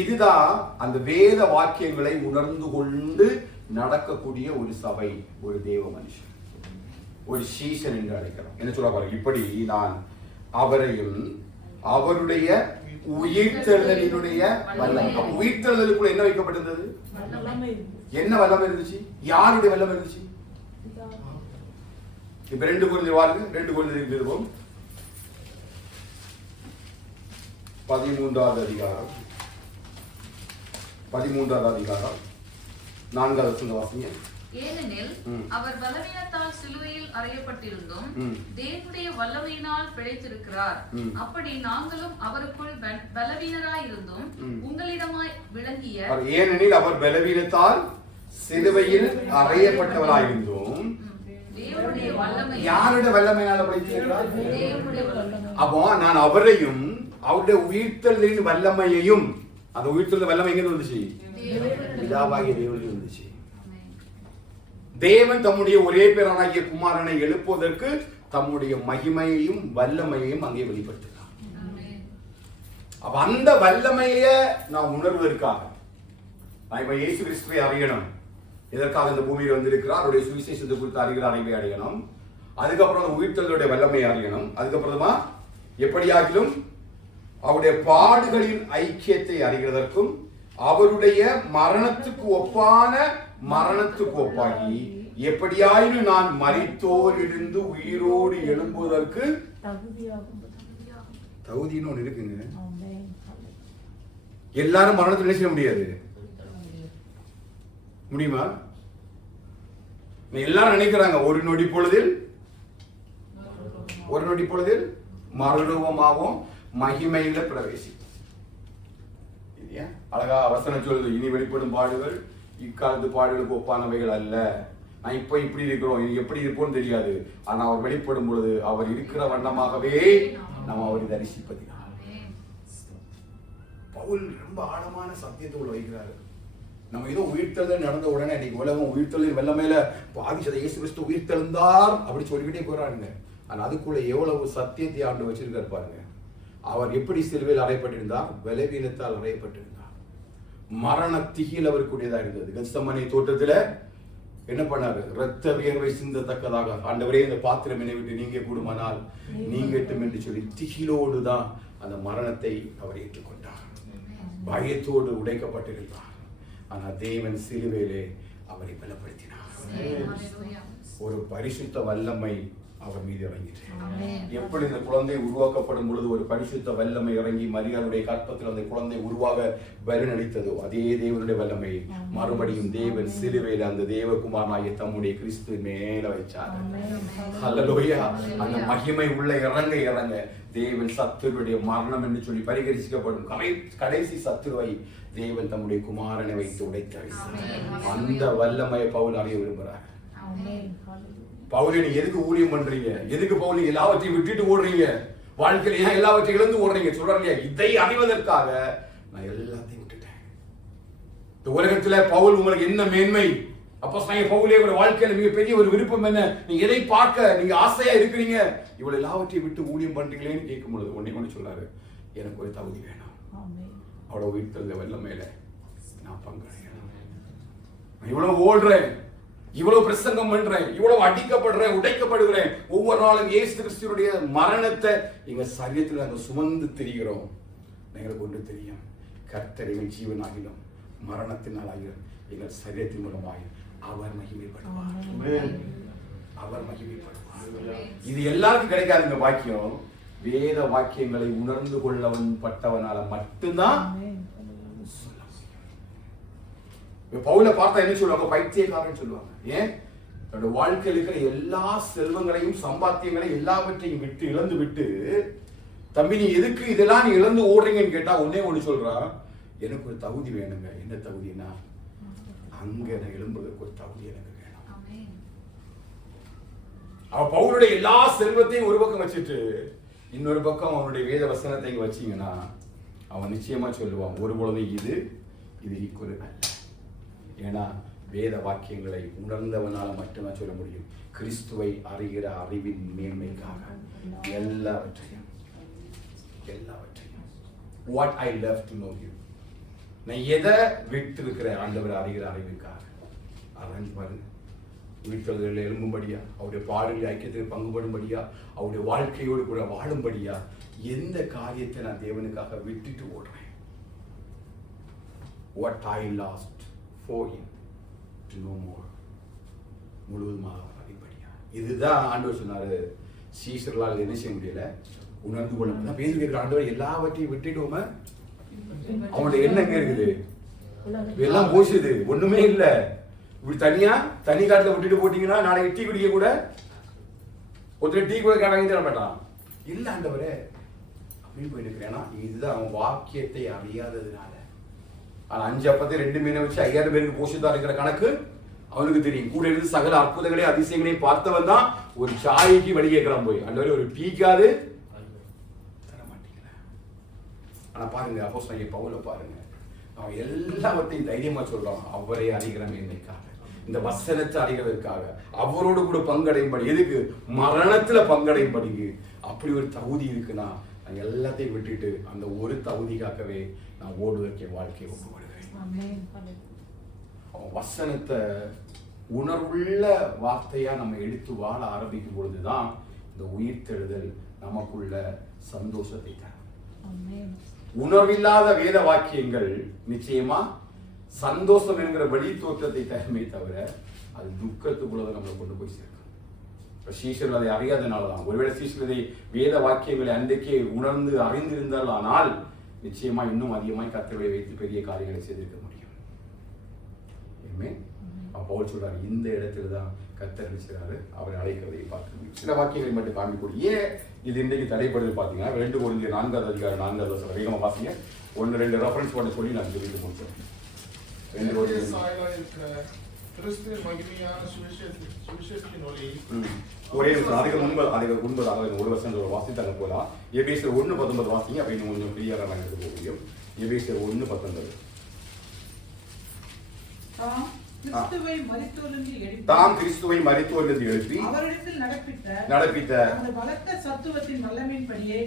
இதுதான் அந்த வேத வாக்கியங்களை உணர்ந்து கொண்டு நடக்கக்கூடிய ஒரு சபை, ஒரு தேவ மனுஷன். ஒரு சீசன் என்று அழைக்கிறோம். என்ன சொல்ல பாருங்க, இப்படி நான் அவரையும் அவருடைய உயிர்த்தெழுதலினுடைய வல்லமை. உயிர்த்தெழுதலுக்குள்ள என்ன வைக்கப்பட்டிருந்தது? என்ன வல்லமை இருந்துச்சு? யாருடைய வல்லமை இருந்துச்சு? இப்ப 2 கொரிந்தியர் வாருங்க, 2 கொரிந்தியர் நிருபம் 13வது அதிகாரம் 4வது வசனம் வாசிங்க. ஏனெனில் அவர் பலவீனத்தால் சிலுவையில் அறையப்பட்டிருந்தும் தேவனுடைய வல்லமையினால் பிழைத்திருக்கிறார். அப்படி நாங்களும் அவருக்குள் பலவீனராயிருந்தும் உங்களிடமாய் விளங்கிய. ஏனெனில் அவர் பலவீனத்தால் சிலுவையில் அறையப்பட்டவராயிருந்தும் தேவனுடைய வல்லமை. யாருடைய வல்லமையினால பிழைத்திருக்கிறார்? தேவனுடைய வல்லமை. அப்போ நான் அவரையும் அவருடைய உயிர்த்தெழுதலின் வல்லமையையும், அந்த உயிர்த்தெழுதல் வல்லமை எங்க வந்துச்சு? பிதாவாகிய தேவனில் வந்துச்சு. தேவன் தம்முடைய ஒரே பேரானாகிய குமாரனை எழுப்புவதற்கு தம்முடைய மகிமையையும் வல்லமையையும் அங்கே வெளிப்படுத்தினார். அப்ப அந்த வல்லமையை நான் உணர்வதற்காக நான் இப்ப இயேசு கிறிஸ்துவை அறியணும். எதற்காக இந்த பூமியில் வந்திருக்கிறார்? அவருடைய சுவிசேஷத்தை குறித்து அறிகிற அறிவை அடையணும். அதுக்கப்புறம் அந்த உயிர்த்தெழுதலுடைய வல்லமையை அறியணும். அதுக்கப்புறமா எப்படியாகிலும் அவருடைய பாடுகளின் ஐக்கியத்தை அறிகிறதற்கும் அவருடைய மரணத்துக்கு ஒப்பான மரணத்துக்கு ஒப்பாகி எப்படியாயினும் நான் மரித்தோரிலிருந்து உயிரோடு எழும்புவதற்கு தகுதின்னு ஒண்ணு இருக்குங்க. எல்லாரும் மரணத்தை என்ன செய்ய முடியாது? முடியுமா? எல்லாரும் நினைக்கிறாங்க ஒரு நொடி பொழுதில் மறுரூபமாகவும் மகிமையில பிரவேசி. அழகா வசனம் சொல்லுது, இனி வெளிப்படும் பாடுகள் இக்காலத்து பாடுகளுக்கு ஒப்பானவைகள் அல்ல. நான் இப்ப இப்படி இருக்கிறோம், இனி எப்படி இருப்போம்னு தெரியாது. ஆனா அவர் வெளிப்படும் பொழுது அவர் இருக்கிற வண்ணமாகவே நாம் அவரை தரிசிப்பதினால். பவுல் ரொம்ப ஆழமான சத்தியத்தை உள்ள வைக்கிறாரு. நம்ம ஏதோ உயிர்த்தெழுதல் நடந்த உடனே இன்னைக்கு உலகம் உயிர்த்தெழுதல் வெள்ளமேல பாதிச்சதை இயேசு கிறிஸ்து உயிர்த்தெழுந்தார் அப்படி சொல்லிக்கிட்டே போறாங்க. ஆனா அதுக்குள்ள எவ்வளவு சத்தியத்தை ஆண்டு வச்சிருக்காரு பாருங்க. அவர் எப்படி சிலுவையில் அறையப்பட்டிருந்தார்? பலவீனத்தால் அறையப்பட்டிருந்தார். மரண திகில் அவருக்குரியதா இருந்தது. கெத்செமனே தோட்டத்துல என்ன பண்ணாரு? இரத்த வியர்வை சிந்தத்தக்கதாக, ஆண்டவரே இந்த பாத்திரம் என்னை விட்டு நீங்க கூடுமானால் நீங்கட்டும் என்று சொல்லி திகிலோடு தான் அந்த மரணத்தை அவர் ஏற்றுக்கொண்டார். பயத்தோடு உடைக்கப்பட்டிருந்தார். ஆனா தேவன் சிலுவையிலே அவரை பலப்படுத்தினார். ஒரு பரிசுத்த வல்லமை அவர் மீது இறங்கிட்டு, எப்படி இந்த குழந்தை உருவாக்கப்படும் பொழுது ஒரு பரிசுத்த வல்லமை இறங்கி மரியாதையுடைய கற்பத்தில் அந்த குழந்தை உருவாக பலனளித்ததோ அதே தேவனுடைய வல்லமை மறுபடியும் தேவன் சிலுவையில் அந்த தேவகுமாரனாகிய தம்முடைய கிறிஸ்து மேல வைச்சார். ஹல்லேலூயா. அந்த மகிமை உள்ள இறங்க தேவன் சத்துருடைய மரணம் என்று சொல்லி பரிகரிக்கப்படும் கடைசி சத்துருவை தேவன் தம்முடைய குமாரனை வைத்து உடைத்தார். அந்த வல்லமையை பவுல் அறிய விரும்புகிறார். பவுல், நீ எதுக்கு ஊழியம் பண்றீங்க? எதுக்கு பவுல் எல்லாவற்றையும் விட்டுட்டு ஓடுறீங்க? வாழ்க்கையில ஏன் எல்லாவற்றையும் இழந்து ஓடுறீங்க? சொல்றாங்க, இதை அறிவதற்காக நான் எல்லாத்தையும் விட்டுட்டேன். இந்த உலகத்துல பவுல் உங்களுக்கு என்ன மேன்மை? அப்போஸ்தலனாகிய பவுலே ஒரு வாழ்க்கையில மிகப்பெரிய ஒரு விருப்பம் என்ன? நீங்க எதை பார்க்க நீங்க ஆசையா இருக்கிறீங்க? இவ்வளவு எல்லாவற்றையும் விட்டு ஊழியம் பண்றீங்களேன்னு கேட்கும் பொழுது ஒன்னே ஒன்று சொல்றாரு, எனக்கு ஒரு தகுதி வேணும். அவ்வளவு உயிர்த்தெழுந்த வல்லமையில நான் பங்கடையணும். நான் இவ்வளவு ஓடுறேன், இவ்வளவு பிரசங்கம் பண்றேன், இவ்வளவு அடிக்கப்படுறேன், உடைக்கப்படுகிறேன். ஒவ்வொரு நாளும் இயேசு கிறிஸ்துவுடைய மரணத்தை எங்க சரீரத்தில் நாங்கள் சுமந்து திரிகிறோம். எங்களுக்கு ஒன்று தெரியும், கர்த்தர் எங்கள் ஜீவனாகிலும் மரணத்தினால் ஆகிலும் எங்கள் சரீரத்தின் மூலமாக அவர் மகிமைப்படுவார். அவர் மகிமைப்படுவார். இது எல்லாருக்கும் கிடைக்காது இந்த வாக்கியம். வேத வாக்கியங்களை உணர்ந்து கொள்ளவன் பட்டவனால மட்டும்தான். பவுலை பார்த்தா என்ன சொல்லுவாங்க? பைத்தியக்காரன் சொல்லுவாங்க. ஏன்? தன்னோட வாழ்க்கையில் இருக்கிற எல்லா செல்வங்களையும் சம்பாத்தியங்களையும் எல்லாவற்றையும் விட்டு இழந்து விட்டு, தம்பி நீ எதுக்கு இதெல்லாம் நீ இழந்து ஓடுறீங்கன்னு கேட்டா ஒன்னே ஒன்று சொல்றான், எனக்கு ஒரு தகுதி வேணுங்க. என்ன தகுதினா, அங்க நான் எழும்புவதற்கு ஒரு தகுதி எனக்கு வேணும். அவ பவுலுடைய எல்லா செல்வத்தையும் ஒரு பக்கம் வச்சுட்டு இன்னொரு பக்கம் அவனுடைய வேத வசனத்தை இங்க வச்சீங்கன்னா அவன் நிச்சயமா சொல்லுவான், ஒரு பொழுது இது ஈக்குவல் அல்ல. ஏன்னா வேத வாக்கியங்களை உணர்ந்தவனால மட்டும்தான் சொல்ல முடியும். கிறிஸ்துவை அறிகிற அறிவின் மேன்மைக்காக எல்லாவற்றையும் what I love to know you, நான் எதை விட்டு இருக்கிற ஆண்டவர் அறிகிற அறிவுக்காக. அதான் பாருங்க, உயிர்த்தெழுதலில் எழும்பும்படியா, அவருடைய பாடலில் ஐக்கியத்தில் பங்குபடும்படியா, அவருடைய வாழ்க்கையோடு கூட வாழும்படியா எந்த காரியத்தை நான் தேவனுக்காக விட்டுட்டு ஓடுறேன்? What I lost for him to know more. முழுவதுமாக அறிபடியா. இதுதான் ஆண்டவர் சொன்னாரு. சீஷர்களால் என்ன செய்ய முடியல, உணர்ந்து கொள்ள முடியல. பேதுரு கேட்கிற, ஆண்டவர் எல்லாவற்றையும் விட்டுட்டோமே, அவனுடைய எண்ணம் எங்க இருக்குது? எல்லாம் போச்சுது, ஒண்ணுமே இல்ல. இப்படி தனி காட்டுல விட்டுட்டு போட்டீங்கன்னா நாளைக்கு டீ குடிக்க கூட ஒருத்தர் டீ கூட வாங்கி தர மாட்டான். இல்ல ஆண்டவரே அப்படின்னு போயிட்டு ஏன்னா இதுதான் அவன் வாக்கியத்தை அறியாததுனால. ஆனா 5 அப்பத்தை 2 மீனை வச்சு 5000 பேருக்கு போஷித்தா இருக்கிற கணக்கு அவனுக்கு தெரியும். கூட இருந்து சகல அற்புதங்களையும் அதிசயங்களையும் பார்த்தவன் தான் ஒரு சாய்க்கு வழி கேட்கிறான் போய், ஆண்டவரே ஒரு டீக்காது தர மாட்டீங்கள. ஆனா பாருங்க அப்போஸ்தலனாகிய பவுலை பாருங்க, அவன் எல்லாவற்றையும் தைரியமா சொல்றான். அவரை அறிகிற மேன்மைக்காக, இந்த வசனத்தை அறிகிறதுக்காக, அவரோடு கூட பங்கடையும்படி, எதுக்கு? மரணத்துல பங்கடையும்படிக்கு. அப்படி ஒரு தகுதி இருக்குன்னா நான் எல்லாத்தையும் விட்டுட்டு அந்த ஒரு தகுதிக்காகவே நான் ஓடுவதற்கு வாழ்க்கையை ஒப்புக்கொடுக்கிறேன். அவன் வசனத்தை உணர்வுள்ள வார்த்தையா நம்ம எடுத்து வாழ ஆரம்பிக்கும் பொழுதுதான் இந்த உயிர்த்தெழுதல் நமக்குள்ள சந்தோஷத்தை தரும். உணர்வில்லாத வேத வாக்கியங்கள் நிச்சயமா சந்தோஷம் என்கிற வெளி தோற்றத்தை தருமே தவிர அது துக்கத்துக்குள்ளதை நம்மளை கொண்டு போய் சேர்க்கும். சீஷர்கள் அதை அறியாதனால்தான். ஒருவேளை சீஷர்கள் வேத வாக்கியங்களை அன்றைக்கே உணர்ந்து அறிந்திருந்தால் ஆனால் நிச்சயமா இன்னும் அதிகமாய் கர்த்தரை வைத்து பெரிய காரியங்களை செய்திருக்க முடியும். பவுல் சொல்றாரு, இந்த இடத்துல தான் கர்த்தர் செய்றாரு, அவரை அழைக்கிறதை பார்க்க முடியும். சில வாக்கியங்களை மட்டும் காமிக்கூடிய ஏன் இது இன்றைக்கு தடைப்படுது பார்த்தீங்கன்னா 2 கொரிந்தியர் 4ஆம் அதிகாரம் 4ஆவது வசனம் வேகமா வாசிங்க. 1-2 ரெஃபரன்ஸ் பண்ண சொல்லி நான் சொல்லிட்டு முடிச்சேன். 2 கொரிந்தியர் கிறிஸ்துவின் மகிமையான சுவிசேஷத்தின் ஒளி. ஒரே அதுக்கு முன்பதாக ஒரு வருஷம் வாசித்தாங்க போலாம். எபேசியர் 1:19 வாசிங்க, அப்படின்னு கொஞ்சம் கிளியரா நான் எடுத்து போக முடியும். எபேசியர் 1:19 தாம் கிறிஸ்துவை மரித்தோரிலிருந்து எழுப்பி அவரிடத்தில் நடப்பித்த அந்த பலத்த சத்துவத்தின் வல்லமையின்படியே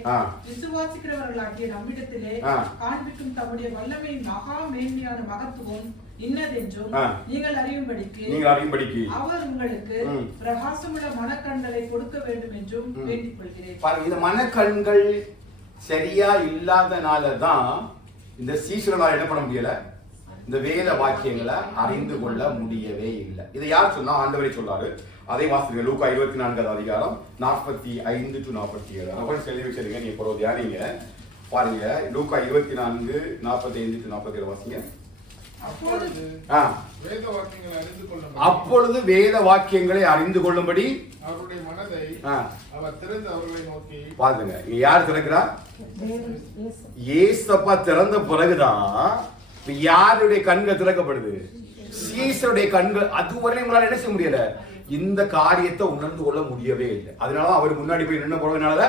விசுவாசிக்கிறவர்களாகிய நம்மிடத்திலே காண்பிக்கும் தம்முடைய வல்லமையின் மகா மேன்மையான மகத்துவம் இன்னதென்றும் நீங்கள் அறியும்படிக்கு அவர் உங்களுக்கு பிரகாசமுள்ள மனக்கண்களை கொடுக்க வேண்டும் என்றும் வேண்டிக் கொள்கிறேன். பாருங்க, இந்த மனக்கண்கள் சரியா இல்லாதனாலதான் இந்த சீஷர்களால் என்ன பண்ண முடியல, இந்த வேத வாக்கியங்களை அறிந்து கொள்ள முடியவே இல்லை. இதை யார் சொன்னா? ஆண்டவரே சொல்றாரு. அதை வாசிங்க. லூக்கா 24ஆம் அதிகாரம் 45-47 ரெஃபரன்ஸ் எழுதி வச்சிருங்க, நீங்க இப்போ தியானிங்க. பாருங்க, லூக்கா 24:45-47 வாசிங்க. அப்பொழுது வேத வாக்கியங்களை அறிந்து கொள்ளும்படி அவருடைய மனதை அவர் திறந்து அவர்களை நோக்கி. பாருங்க, இங்க யார் திறக்கிறா? இயேசப்பா திறந்த பிறகுதான் யாருடைய கண்கள் திறக்கப்படுது? சீசருடைய கண்கள். அதுவரை உங்களால என்ன செய்ய முடியல, இந்த காரியத்தை உணர்ந்து கொள்ள முடியவே இல்லை. அதனால அவர் முன்னாடி போய் நின்று போறதுனால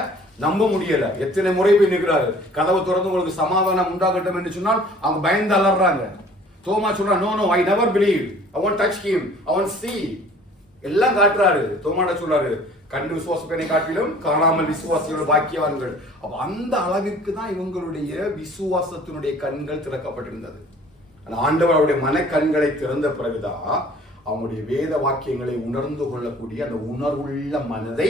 நம்ப முடியல. எத்தனை முறை போய் நிற்கிறாரு, கதவை திறந்து உங்களுக்கு சமாதானம் உண்டாகட்டும் என்று சொன்னால் அவங்க பயந்து அலறாங்க. தோமா சொல்றான், no no I never believe, I want touch him, I want see. எல்லாம் காட்டுறாரு. தோமாட்ட சொல்றாரு, கண்டு விசுவாசப்பனை காட்டிலும் காணாமல் விசுவாசியோட பாக்கியவான்கள். அப்ப அந்த அளவிற்கு தான் இவங்களுடைய விசுவாசத்தினுடைய கண்கள் திறக்கப்பட்டிருந்தது. ஆண்டவர் அவருடைய மனக்கண்களை திறந்த பிறகுதான் அவங்களுடைய வேத வாக்கியங்களை உணர்ந்து கொள்ளக்கூடிய அந்த உணர்வுள்ள மனதை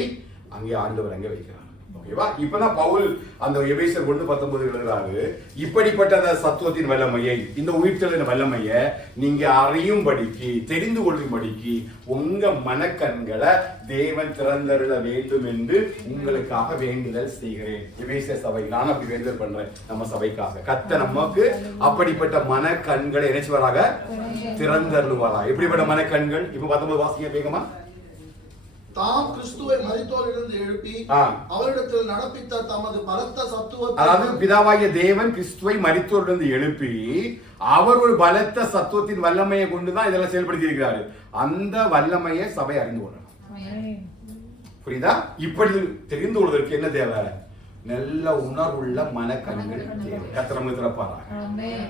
அங்கே ஆண்டவர் அங்கே வைக்கிறார். ஓகேவா? இப்பதான் பவுல் அந்த எபேசியர் 1:19 எழுதுறாரு, இப்படிப்பட்ட அந்த சத்துவத்தின் வல்லமையை, இந்த உயிர்த்தெழுதலின் வல்லமையை நீங்க அறியும்படிக்கு, தெரிந்து கொள்ளும்படிக்கு உங்க மனக்கண்களை தேவன் திறந்தருள வேண்டும் என்று உங்களுக்காக வேண்டுதல் செய்கிறேன். எபேசிய சபை, நான் அப்படி வேண்டுதல் பண்றேன் நம்ம சபைக்காக. கர்த்தர் நமக்கு அப்படிப்பட்ட மனக்கண்களை நினைச்சுவராக திறந்தருளுவாரா. எப்படிப்பட்ட மனக்கண்கள்? இப்ப 19 வாசிங்க வேகமா. தாம் கிறிஸ்துவை மரித்தோரிலிருந்து எழுப்பி அவரிடத்தில் நடப்பித்த தமது பலத்த சத்துவத்தை, அதாவது பிதாவாகிய தேவன் கிறிஸ்துவை மரித்தோரிலிருந்து எழுப்பி அவர் ஒரு பலத்த சத்துவத்தின் வல்லமையை கொண்டுதான் இதெல்லாம் செயல்படுத்தி இருக்கிறாரு. அந்த வல்லமையை சபை அறிந்து கொள்ளணும். புரியுதா? இப்படி தெரிந்து கொள்வதற்கு என்ன தேவை? நல்ல உணர்வுள்ள மனக்கண்கள் தேவை. கர்த்தர் நமக்கு திறப்பாரா?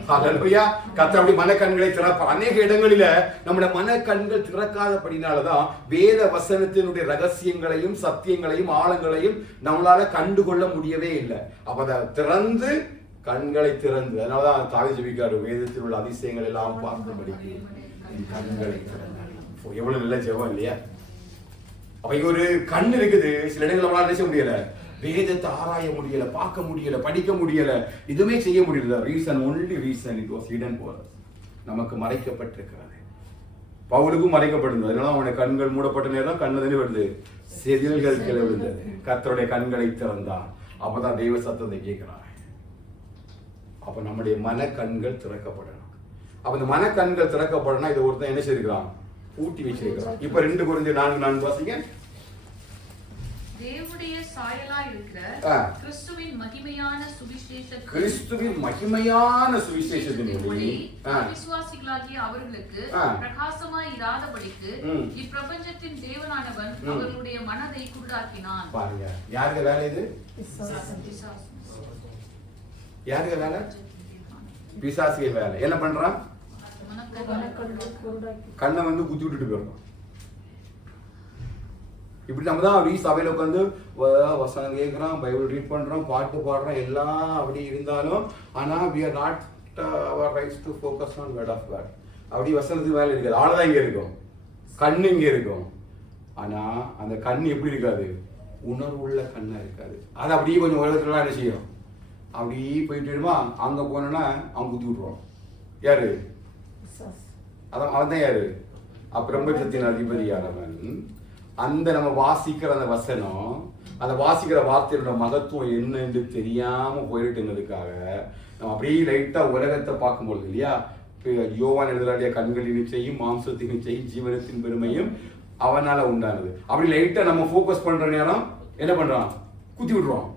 ஹல்லேலூயா. கர்த்தர் அப்படி மனக்கண்களை திறப்பார். அநேக இடங்களில நம்முடைய மனக்கண்கள் திறக்காதபடினாலதான் வேத வசனத்தினுடைய ரகசியங்களையும் சத்தியங்களையும் ஆழங்களையும் நம்மளால கண்டுகொள்ள முடியவே இல்லை. அப்ப அதை திறந்து, கண்களை திறந்து, அதனாலதான் தாவீது ஜெபிக்கிறார், வேதத்தில் உள்ள அதிசயங்கள் எல்லாம் பார்க்கும்படி கண்களை திறந்தார். எவ்வளவு நல்ல ஜெபம் இல்லையா? அப்ப இங்க ஒரு கண் இருக்குது. சில இடங்கள் நம்மளால நினைச்ச முடியல, வேதத்தை ஆராய முடியல, பார்க்க முடியல, படிக்க முடியல, இதுவுமே செய்ய முடியல. Reason, only reason, it was hidden for us. நமக்கு மறைக்கப்பட்டிருக்கிறது. பவுலுக்கும் மறைக்கப்பட்டிருந்தது. அதனால அவனுடைய கண்கள் மூடப்பட்ட நேரம் கண்ணு தண்ணி வருது, செதில்கள் கீழே விழுந்தது. கர்த்தருடைய கண்களை திறந்தான். அப்பதான் தெய்வ சத்தத்தை கேட்கிறான். அப்ப நம்முடைய மன கண்கள் திறக்கப்படணும். அப்ப இந்த மன கண்கள் திறக்கப்படணும். இதை ஒருத்தன் என்ன செய்திருக்கிறான்? ஊட்டி வச்சிருக்கிறான். இப்ப 2 Corinthians 4:4 வாசிங்க. தேவனுடைய சாயலாய் இருக்கிற கிறிஸ்துவின் மகிமையான சுவிசேஷத்தின் ஒளி விசுவாசிகளாகிய அவர்களுக்கு பிரகாசமாய் இராதபடிக்கு இப்பிரபஞ்சத்தின் தேவனானவன் அவர்களுடைய மனதை குருடாக்கினான். பாருங்க, யாருக்கு வேலை இது? யாருக்கு வேலை? பிசாசுக்கு வேலை. என்ன பண்றான்? கண்ணை வந்து குத்தி விட்டுட்டு போயிடணும். இப்படி நம்ம தான் அப்படி சபையில உட்காந்து வசனம் கேட்குறோம், பைபிள் ரீட் பண்றோம், பாட்டு பாடுறோம், எல்லாம் அப்படி இருந்தாலும் ஆனா we are not our rights to focus on word of God. அப்படி வசனத்துக்கு மேல இருக்காது. ஆளதான் இங்க இருக்கும், கண்ணு இங்க இருக்கும். ஆனா அந்த கண் எப்படி இருக்காது? உணர்வுள்ள கண்ணா இருக்காது. அது அப்படியே கொஞ்சம் உலகத்துல என்ன செய்யும்? அப்படி போயிட்டுமா அங்க போனோன்னா அவன் குத்தி விட்டுருவான். யாரு? அதான் அவன் தான். யாரு? பிரபஞ்சத்தின் அதிபதியானவன். அந்த நம்ம வாசிக்கிற அந்த வசனம், அந்த வாசிக்கிற வார்த்தையோட மகத்துவம் என்ன என்று தெரியாம போயிட்டுங்கிறதுக்காக நம்ம அப்படியே லைட்டா உலகத்தை பார்க்கும்பொழுது இல்லையா, யோவான் எழுதுறாடிய கண்களின் செய்யும் மாம்சத்தின் செய்யும் ஜீவனத்தின் பெருமையும் அவனால உண்டானது. அப்படி லைட்டா நம்ம ஃபோக்கஸ் பண்ற நேரம் என்ன பண்றான்? குத்தி விடுறோம்.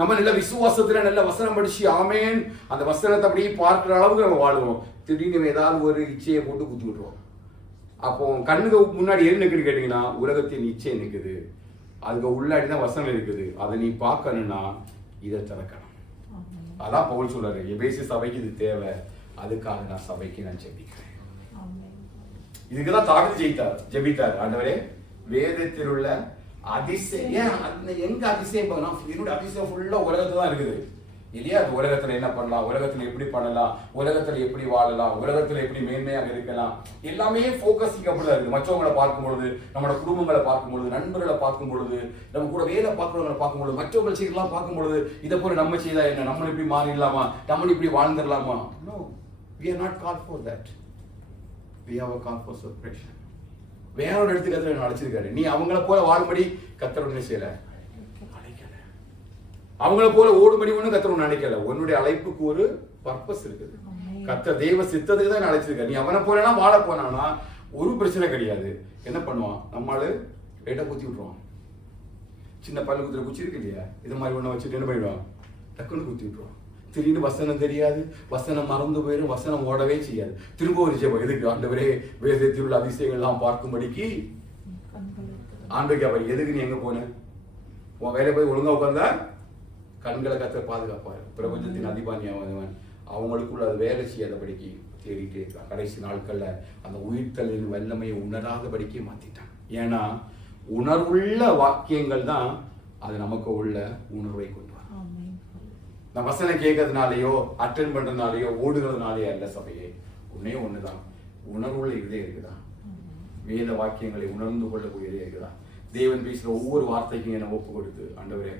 நம்ம நல்ல விசுவாசத்துல நல்ல வசனம் படிச்சு ஆமேன் அந்த வசனத்தை அப்படியே பார்க்கிற அளவுக்கு நம்ம வாழுவோம். திடீர்னு ஏதாவது ஒரு இச்சையை போட்டு குத்தி விடுறோம். அப்போ கண்ணுக்கு முன்னாடி எது நிற்குன்னு கேட்டீங்கன்னா உலகத்தின் இச்சை நிற்குது. அதுக்கு உள்ளாடிதான் வசனம் இருக்குது. அதை நீ பார்க்கணும்னா இதை திறக்கணும். அதான் பவுல் சொல்றாரு, எபேசு சபைக்கு இது தேவை, அதுக்காக நான் சபைக்கு நான் ஜெபிக்கிறேன். இதுக்குதான் தாவீது ஜெபித்தார். ஆண்டவரே வேதத்தில் உள்ள அதிசயம், எங்க அதிசயம் என்னோட அதிசயம் ஃபுல்லா உலகத்துல தான் இருக்குது இல்லையா? அது உலகத்துல என்ன பண்ணலாம், உலகத்துல எப்படி பண்ணலாம், உலகத்துல எப்படி வாழலாம், உலகத்துல எப்படி மேன்மையாக இருக்கலாம், எல்லாமே போக்கஸிங் அப்படிதான் இருக்கு. மற்றவங்களை பார்க்கும் பொழுது, நம்மளோட குடும்பங்களை பார்க்கும் பொழுது, நண்பர்களை பார்க்கும் பொழுது, நம்ம கூட வேலை பார்க்கிறவங்களை பார்க்கும் பொழுது, மற்றவர்கள் செய்யலாம் பார்க்கும் பொழுது, இதை போல நம்ம செய்தா என்ன, நம்ம இப்படி மாறிடலாமா, நம்ம இப்படி வாழ்ந்துடலாமா? No, we are not called for that. We have a call for separation. வேற ஒரு இடத்துக்கு அழைச்சிருக்காரு. நீ அவங்கள போல வாழும்படி கர்த்தர் என்ன செய்யல, அவங்கள போல ஓடுபடி ஒண்ணு கர்த்தர் நினைக்கல. உன்னுடைய அழைப்புக்கு ஒரு பர்பஸ் இருக்குது. கர்த்தர் தெய்வ சித்தத்துக்கு தான் அழைச்சிருக்க. நீ அவனை போலனா வாழ போனானா ஒரு பிரச்சனை கிடையாது. என்ன பண்ணுவான்? நம்மளால லைட்டா குத்தி விட்டுருவான். சின்ன பல்லு குத்துற குச்சி இருக்கு இல்லையா, இது மாதிரி ஒண்ணு வச்சுட்டு என்ன பண்ணிடுவான்? டக்குன்னு குத்தி விட்டுருவான். திடீர்னு வசனம் தெரியாது, வசனம் மறந்து போயிடும், வசனம் ஓடவே செய்யாது. திரும்ப ஒரு ஜெபம், எதுக்கு? ஆண்டவரே வேதத்தில் உள்ள அதிசயங்கள் எல்லாம் பார்க்கும்படிக்கு ஆண்டவரே அவர் எதுக்கு நீ எங்க போன? உன் வேலை போய் ஒழுங்கா உட்கார்ந்தா கண்களை கத்த பாதுகாப்பாரு. பிரபஞ்சத்தின் அதிபானியாவன் அவங்களுக்குள்ள அது வேலை செய்யாதபடிக்கு தேடிட்டே இருக்கான். கடைசி நாட்கள்ல அந்த உயிர்த்தலின் வல்லமையை உணராதபடிக்கு மாத்திட்டான். ஏன்னா உணர்வுள்ள வாக்கியங்கள் தான் அது நமக்கு உள்ள உணர்வை கொண்டு வரும். நான் வசனம் கேட்கறதுனாலயோ அட்டென்ட் பண்றதுனாலயோ ஓடுகிறதுனாலயோ அல்ல சபையே, ஒன்னே ஒண்ணுதான், உணர்வுள்ள இதே இருக்குதான். வேத வாக்கியங்களை உணர்ந்து கொள்ளக்கூடியதே இருக்குதான். தேவன் பேசுற ஒவ்வொரு வார்த்தைக்கும் என்ன ஒப்பு கொடுத்து, ஆண்டவரே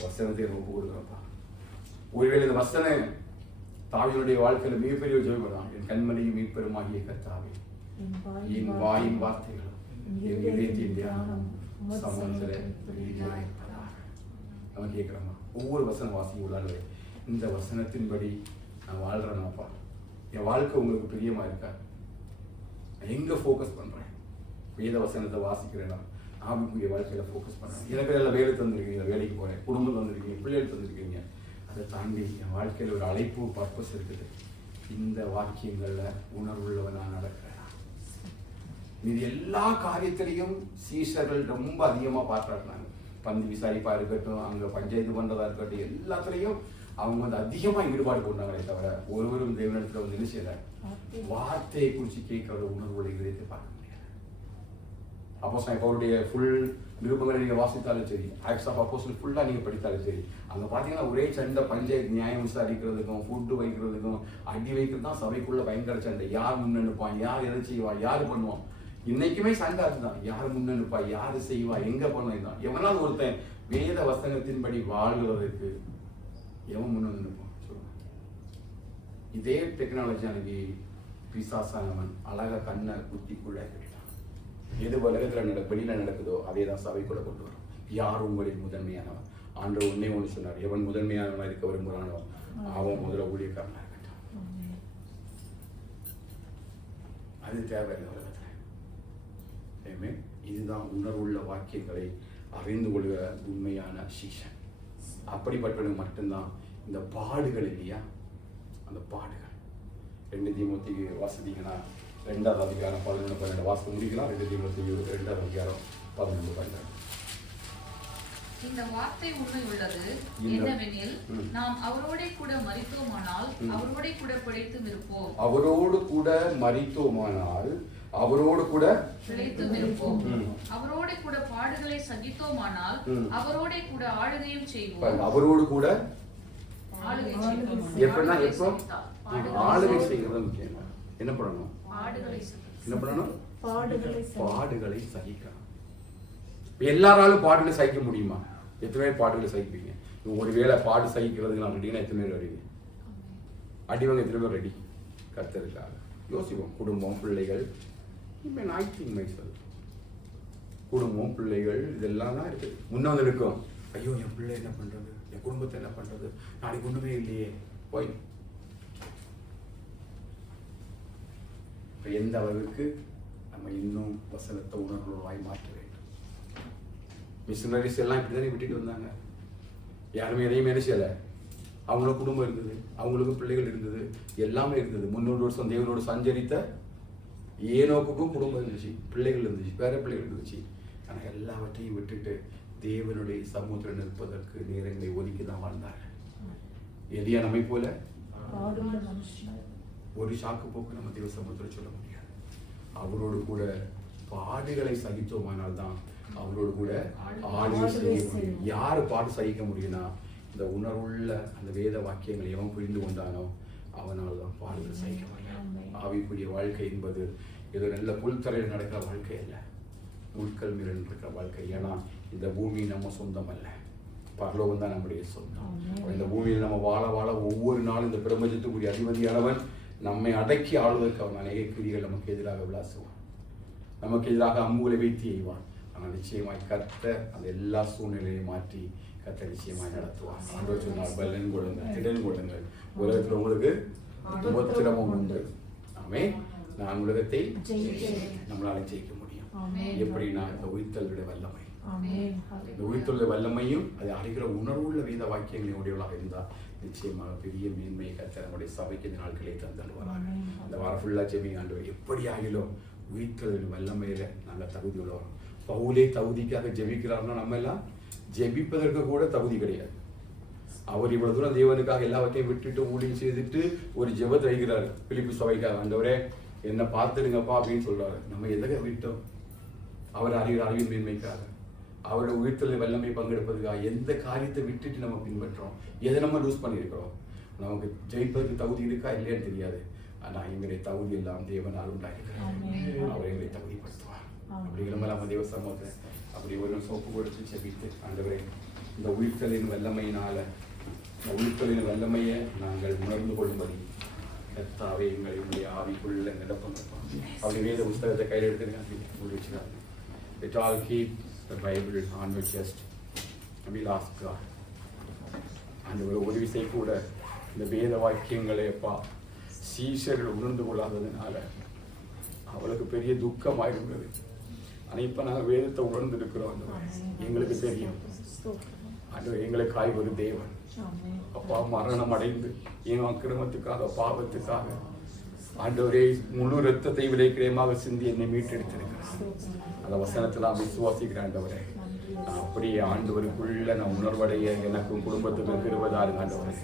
வசனத்தை ஒப்பு கொடுக்குறப்பா. ஒருவேளை இந்த வசனம் தாவீதுடைய வாழ்க்கையில மிகப்பெரிய ஜெபம், என் கண்மணியும் மீட்பெருமாகிய கர்த்தாவே, என் வாயின் வார்த்தைகள் என் இதயத்தின் தியானம் சமூகத்திலே நம்ம கேட்கிறோமா? ஒவ்வொரு வசனம் வாசிக்க உள்ளாலே இந்த வசனத்தின்படி நான் வாழ்றேனாப்பா, என் வாழ்க்கை உங்களுக்கு பிரியமா இருக்கா? எங்க ஃபோக்கஸ் பண்றேன்? வேத வசனத்தை வாசிக்கிறேன்னா ஆவிக்குரிய வாழ்க்கையில ஃபோக்கஸ் பண்றேன். எனக்கு எல்லாம் வேலை தந்திருக்கீங்க, வேலைக்கு போறேன், குடும்பம் தந்திருக்கீங்க, பிள்ளைகள் தந்திருக்கீங்க. அதை தாண்டி என் வாழ்க்கையில ஒரு அழைப்பு பர்பஸ் இருக்குது. இந்த வாக்கியங்கள்ல உணர்வுள்ளவனா நடக்கிறேன். இது எல்லா காரியத்திலையும் சீஷர்கள் ரொம்ப அதிகமா பாராட்டினாங்க. பந்தி விசாரிப்பா இருக்கட்டும், அங்க பஞ்சாயத்து பண்றதா இருக்கட்டும், எல்லாத்துலயும் அவங்க வந்து அதிகமா ஈடுபாடு கொண்டாங்களே தவிர ஒருவரும் தேவனிடத்துல வந்து என்ன செய்யல, வார்த்தையை குறிச்சு கேட்கற உணர்வுகளை இதயத்தை பார்க்க முடியாது. அப்போஸ்தலன் பவுலுடைய ஃபுல் நிருபங்களை நீங்க வாசித்தாலும் சரி, ஆக்ட்ஸ் ஆஃப் அப்போஸ்தலன் ஃபுல்லா நீங்க படித்தாலும் சரி, அங்க பாத்தீங்கன்னா ஒரே சண்டை, பஞ்சாயத்து நியாயம் விசாரிக்கிறதுக்கும் ஃபுட்டு வைக்கிறதுக்கும் அடி வைக்கிறது தான் சபைக்குள்ள பயங்கர சண்டை. யார் முன்னெடுப்பான், யார் எதை செய்வான், யாரு பண்ணுவான், இன்னைக்குமே சண்டை அதுதான். யாரு முன்னெடுப்பா, யாரு செய்வா, எங்க பண்ணலாம். எவனாவது ஒருத்தன் வேத வசனத்தின்படி வாழ்கிறதுக்கு எவன் முன்னெடுப்பான் சொல்லுங்க. இதே டெக்னாலஜி அன்னைக்கு பிசாசானவன் அழகா கண்ணை குத்திக்குள்ள விட்டான். எது உலகத்துல வெளியில நடக்குதோ அதே தான் சபைக்குள்ள கொண்டு வரும். யார் உங்களின் முதன்மையானவன்? ஆண்டவர் ஒன்னே ஒன்று சொன்னார், எவன் முதன்மையானவன் இருக்க விரும்புகிறானவன் அவன் முதல்ல ஊழியக்காரனா இருக்கட்டும். அது தேவையில்லை உலகத்துல. இதுதான் உணர்வுள்ள வாக்கியங்களை அறிந்து கொள்கிற உண்மையான சீஷன். அப்படிப்பட்டவனுக்கு மட்டும்தான் இந்த பாடுகள் இல்லையா, அந்த பாடுகள். 2 தீமோத்தேயு வாசித்தீங்கன்னா 2ஆம் அதிகாரம் 11-12 வாசித்து முடிக்கலாம். 2 தீமோத்தேயு 2ஆம் அதிகாரம் 11-12. இந்த வார்த்தை உண்மை உள்ளது என்னவெனில், நாம் அவரோட கூட மரித்தோமானால் அவரோட கூட பிழைத்தும் இருப்போம். அவரோடு கூட மரித்தோமானால் அவரோடு கூட பிழைத்தும் இருப்போம். அவரோட கூட பாடுகளை சகித்தோமானால் அவரோட கூட ஆளுகையும் செய்வோம். அவரோடு கூட ஆளுகை செய்வோம். எப்படின்னா எப்போ ஆளுகை செய்கிறது முக்கியம். என்ன பண்ணணும்? என்ன பண்ணணும்? பாடுகளை சகிக்கணும். எல்லாராலும் பாடுகளை சகிக்க முடியுமா? எத்தனை பேர் பாடுகளை சகிப்பீங்க? ஒருவேளை பாடு சகிக்கிறதுக்கு நான் ரெடினா எத்தனை பேர் வருவீங்க? அடிவாங்க எத்தனை பேர் ரெடி? கர்த்தருக்காக யோசிப்போம். குடும்பம், பிள்ளைகள், குடும்பம், பிள்ளைகள் இதெல்லாம் தான் இருக்கு. முன்ன வந்து இருக்கும், ஐயோ என் பிள்ளை என்ன பண்றது, என் குடும்பத்தை என்ன பண்றது, நாளைக்கு ஒண்ணுமே இல்லையே. போய் எந்த அளவுக்கு நம்ம இன்னும் வசனத்தை உணர்வுவாய் மாற்ற வேண்டும். மிஷனரிஸ் எல்லாம் இப்படிதானே விட்டுட்டு வந்தாங்க. யாருமே எதையும் என்ன செய்யலை. அவங்களுக்கு குடும்பம் இருந்தது, அவங்களுக்கு பிள்ளைகள் இருந்தது, எல்லாமே இருந்தது. 300 வருஷம் தேவனோடு சஞ்சரித்த ஏனோக்குக்கும் குடும்பம் இருந்துச்சு, பிள்ளைகள் இருந்துச்சு, பேர பிள்ளைகள் இருந்துச்சு. ஆனால் எல்லாவற்றையும் விட்டுட்டு தேவனுடைய சமூகத்தில் நிற்பதற்கு நேரங்களை ஒதுக்கி தான் வாழ்ந்தார்கள். எலியா நம்மை போல ஒரு சாக்கு போக்கு நம்ம தேவ சமூகத்தில் சொல்ல முடியாது. அவரோடு கூட பாடுகளை சகித்தோமானால் தான் அவரோடு கூட ஆளுகை செய்ய முடியும். யாரு பாடு சகிக்க முடியும்னா, இந்த உணர்வுள்ள அந்த வேத வாக்கியங்களை எவன் புரிந்து கொண்டானோ அவனால் தான் பாடுகள் சகிக்க முடியும். ஆவிக்குரிய வாழ்க்கை என்பது ஏதோ நல்ல புல்தரையில் நடக்கிற வாழ்க்கை அல்ல, முட்கள் மீறல் இருக்கிற வாழ்க்கை. ஏன்னா இந்த பூமி நம்ம சொந்தம் அல்ல, பரலோகம் தான் நம்முடைய சொந்தம். இந்த பூமியில் நம்ம வாழ வாழ ஒவ்வொரு நாளும் இந்த பிரபஞ்சத்துக்குரிய அதிபதியானவன் நம்மை அடக்கி ஆளுவதற்கு அவன் அநேக கிரிகள் நமக்கு எதிராக விளாசுவான், நமக்கு எதிராக அம்புகளை வைத்து எய்வான். ஆனால் நிச்சயமாய் கர்த்தர் அந்த எல்லா சூழ்நிலையும் மாற்றி கர்த்தர் நிச்சயமாய் நடத்துவார். ஆண்டவர் சொன்னார், பலன் கொடுங்கள், திடன் கொடுங்கள், உலகத்தில் உங்களுக்கு உபத்திரமும் உண்டு. ஆமே, நான் உலகத்தை நம்மளால ஜெயிக்க முடியும். எப்படின்னா இந்த உயிர்த்தலுடைய வல்லமை, இந்த உயிர்த்தலுடைய வல்லமையும் அதை அறிகிற உணர்வுள்ள வேத வாக்கியங்களின் உடையவளாக இருந்தால் நிச்சயமாக பெரிய மேன்மையை கர்த்தர் நம்முடைய சபைக்கு இந்த நாட்களே தந்தல்வாராங்க. அந்த வாரம் ஃபுல்லா ஜெபிங்க. ஆண்டவர் எப்படி ஆகிலும் உயிர்த்தலின் வல்லமையில நாங்கள் தகுதி உள்ளவரும். பவுலே தகுதிக்காக ஜெபிக்கிறார்னா நம்ம எல்லாம் ஜெபிப்பதற்கு கூட தகுதி கிடையாது. அவர் இவ்வளவு தூரம் தேவனுக்காக எல்லாவற்றையும் விட்டுட்டு ஊழியம் செய்துட்டு ஒரு ஜெபத்தை வைக்கிறாரு பிலிப்பி சபைக்காக. ஆண்டவரே என்ன பார்த்துடுங்கப்பா அப்படின்னு சொல்றாரு. நம்ம எதை விட்டோம்? அவர் அறிகிற அறிவின் மேன்மைக்காக, அவரோட உயிர்த்தலின் வல்லமை பங்கெடுப்பதுக்காக எந்த காரியத்தை விட்டுட்டு நம்ம பின்பற்றோம்? எதை நம்ம லூஸ் பண்ணியிருக்கிறோம்? நமக்கு ஜெயிப்பதற்கு தகுதி இருக்கா இல்லையான்னு தெரியாது. ஆனால் எங்களுடைய தகுதி எல்லாம் தேவனால் உண்டாயிருக்கிறார். அவர் எங்களை தகுதிப்படுத்துவார். அப்படிங்கிற மாதிரி நம்ம தேவ சமூகத்தை அப்படி ஒரு சோப்பு கொடுத்து செபித்து, ஆண்டவரே இந்த உயிர்த்தலின் வல்லமையினால, இந்த உயிர்த்தலின் வல்லமையை நாங்கள் உணர்ந்து கொள்ளும்படி கர்த்தாவே எங்களை ஆவிக்குள்ள நிரப்பம். அப்படி வேத புஸ்தகத்தை கையில் எடுத்துருங்க முடிச்சுக்காங்க. It all keep the Bible on your chest and we'll ask God. ஆண்டவரே ஒரு விஷயம் கூட இந்த வேத வாக்கியங்களை அப்பா சீஷர்கள் உணர்ந்து கொள்ளாததுனால அவளுக்கு பெரிய துக்கமாயிருந்தது. ஆனால் இப்போ நாங்கள் வேதத்தை உணர்ந்து இருக்கிறோம். எங்களுக்கு தெரியும் ஆண்டவர் எங்களுக்காய் ஒரு தேவன் அப்பா மரணம் அடைந்து என் அக்கிரமத்துக்காக பாவத்துக்காக ஆண்டவரே முழு ரத்தத்தை விலைக்கிரயமாக சிந்தி என்னை மீட்டெடுத்திருக்கிறார். அந்த வசனத்தெல்லாம் விசுவாசிக்கிறேன். ஆண்டவரே நான் அப்படியே ஆண்டவருக்குள்ள நான் உணர்வடைய எனக்கும் குடும்பத்துக்கும் கிருபைதாருங்க. ஆண்டவரே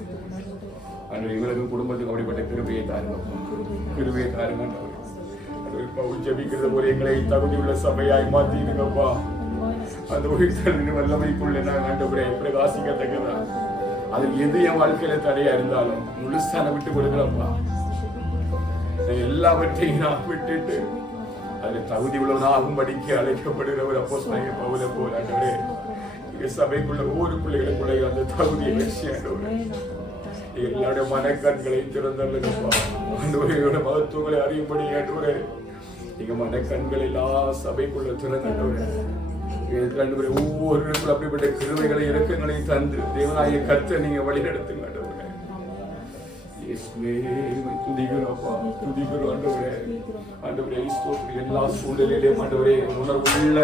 ஆண்டவர் எங்களுக்கும் குடும்பத்துக்கு அப்படிப்பட்ட கிருபையை தாருங்க, கிருபையை தாருங்க. ஆண்டவர் ஜெபிக்கிறது போல எங்களை தகுதியுள்ள சபையாய் மாற்றிடுங்கப்பா. அந்த உயிர்த்தலின் வல்லமைக்குள்ள நான் ஆண்டவரே பிரகாசிக்கத்தக்கதா அது எது என் வாழ்க்கையில தடையா இருந்தாலும் முழுசான விட்டு கொடுக்குறப்பா. எல்லாவற்றையும் நான் விட்டுட்டு அதில் தகுதி உள்ளவனாகும்படிக்கு அழைக்கப்படுகிற ஒரு அப்போஸ்தலனாகிய பவுலை போல ஆண்டவரே சபைக்குள்ள ஒவ்வொரு பிள்ளைகளுக்குள்ள அந்த தகுதியை வச்சு ஆண்டவரே எல்லாருடைய மனக்கண்களை திறந்தல்லுங்கப்பா. ஆண்டவரையோட மகத்துவங்களை அறியும்படி ஆண்டவரே நீங்க மனக்கண்கள் எல்லா சபைக்குள்ள திறந்தவரே ஒவ்வொருவருக்கும் அப்படிப்பட்ட கிருபைகளை இறக்கங்களை தந்து தேவனாகிய கர்த்தர் நீங்க வழி நடத்துங்க ஆண்டவரே. துதிக்கிறோம்ப்பா, துதிக்கிறோம் ஆண்டவரே. ஆண்டவரே எல்லா சூழ்நிலையிலும் ஆண்டவரே உணர்வுள்ள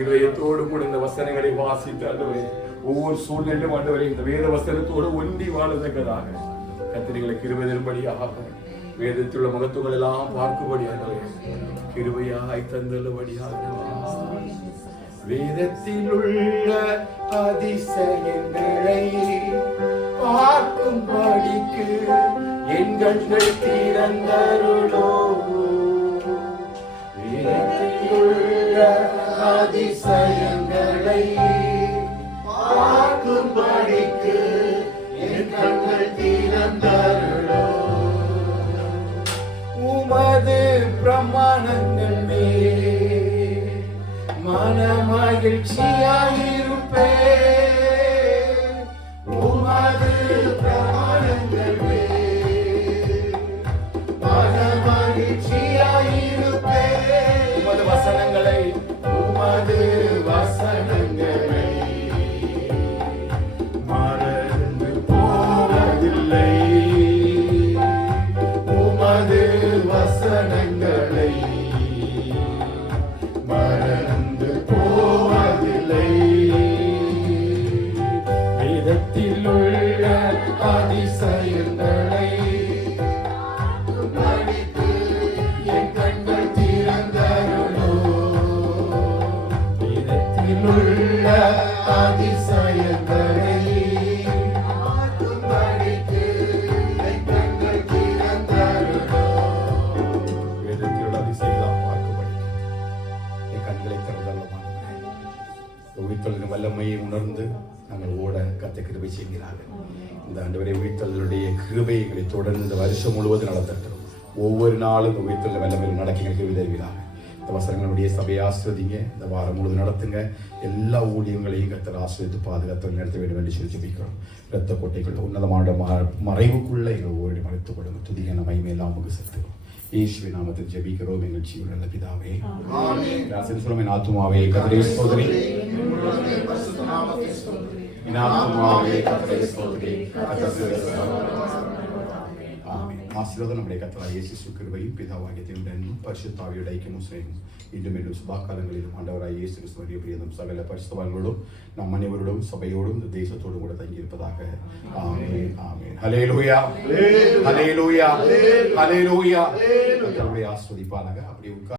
இதயத்தோடு கூட இந்த வசனங்களை வாசித்து ஆண்டவரே ஒவ்வொரு சூழ்நிலையிலும் ஆண்டவரே இந்த வேத வசனத்தோடு ஒன்றி வாழத்தக்கதாக கத்திரிகளை கிருபை தரும்படியாக வேதத்தில் உள்ள மகத்துவங்கள் எல்லாம் பார்க்கும்படி ஆண்டவரே கிருபையாய் தந்தபடியாக வேதத்தில் உள்ள அதிசயங்களை பார்க்கும்படிக்கு என் கண்கள் திறந்தருளோ. வேதத்தில் உள்ள அதிசயங்களை பார்க்கும்படிக்கு என் கண்கள் திறந்தருளோ. உமது பிரமாணங்கள் மேல் மனமகிழ்ச்சியாயிருப்பே. உமது பிரமாணங்கள் மேல் மனமகிழ்ச்சியாயிருப்பே. உமது வசனங்களை மறந்து போவதில்லை. உமது வசனங்களை மறந்து போவதில்லை. வேதத்தில் உள்ள அதிசயங்களை படித்து என் கண்கள் திறந்தருளோ. வேதத்தில் உள்ள அதிசயங்களை படித்து என் கண்கள் திறந்தருளோ. வேதத்தில் உள்ள அதிசயங்களை பார்க்கும்படி என் கண்களை திறந்தருளமான உயிர்த்தலின் வல்லமையை உணர்ந்து நாங்கள் ஓட கத்த கிருபை செய்கிறார்கள். இந்த ஆண்டவரை உயிர்த்தலுடைய கிருபைகளை தொடர்ந்து இந்த வருஷம் முழுவதும் நடத்தட்டும். ஒவ்வொரு நாளும் இந்த உயிர்த்தல் வல்லமையில் நடக்க கிருபை தருகிறார்கள். இந்த வசனங்களுடைய சபையை ஆசிர்வதிங்க. இந்த வாரம் முழுவதும் நடத்துங்க. எல்லா ஊழியங்களையும் கத்தர் ஆசிரியத்து பாதுகாத்து நடத்த வேண்டும் என்று சொல்லி ஜெபிக்கிறோம். இரத்த கோட்டைக்குள்ள உன்னதமான மறைவுக்குள்ள எங்கள் ஒவ்வொரு மறைத்துக் கொடுங்க. துதியான மகிமையெல்லாம் நமக்கு செலுத்துகிறோம். இயேசுவின் நாமத்தில் ஜெபிக்கிறோம் எங்கள் ஜீவனுள்ள பிதாவே. என் ஆத்துமாவே கர்த்தரை ஸ்தோத்திரி. என் ஆத்துமாவே கர்த்தரை ஸ்தோத்திரி. ஆமென். ஆசீர்வாதம் நம்முடைய கர்த்தராகிய இயேசு கிருபையும் பிதாவாகிய தேவனுடைய பரிசுத்த ஆவியோட ஐக்கியமும் சிநேகமும் இன்றும் மீண்டும் சதா காலங்களிலும் ஆண்டவராகிய இயேசு கிறிஸ்துவின் பிரியமும் சகல பரிசுத்தவான்களோடும் நம் அனைவரோடும் சபையோடும் இந்த தேசத்தோடும் கூட தங்கி இருப்பதாக. ஆமென். ஆமென். ஹல்லேலூயா. ஹல்லேலூயா. ஹல்லேலூயா. கர்த்தரை ஆசீர்வதிப்பாராக. அப்படி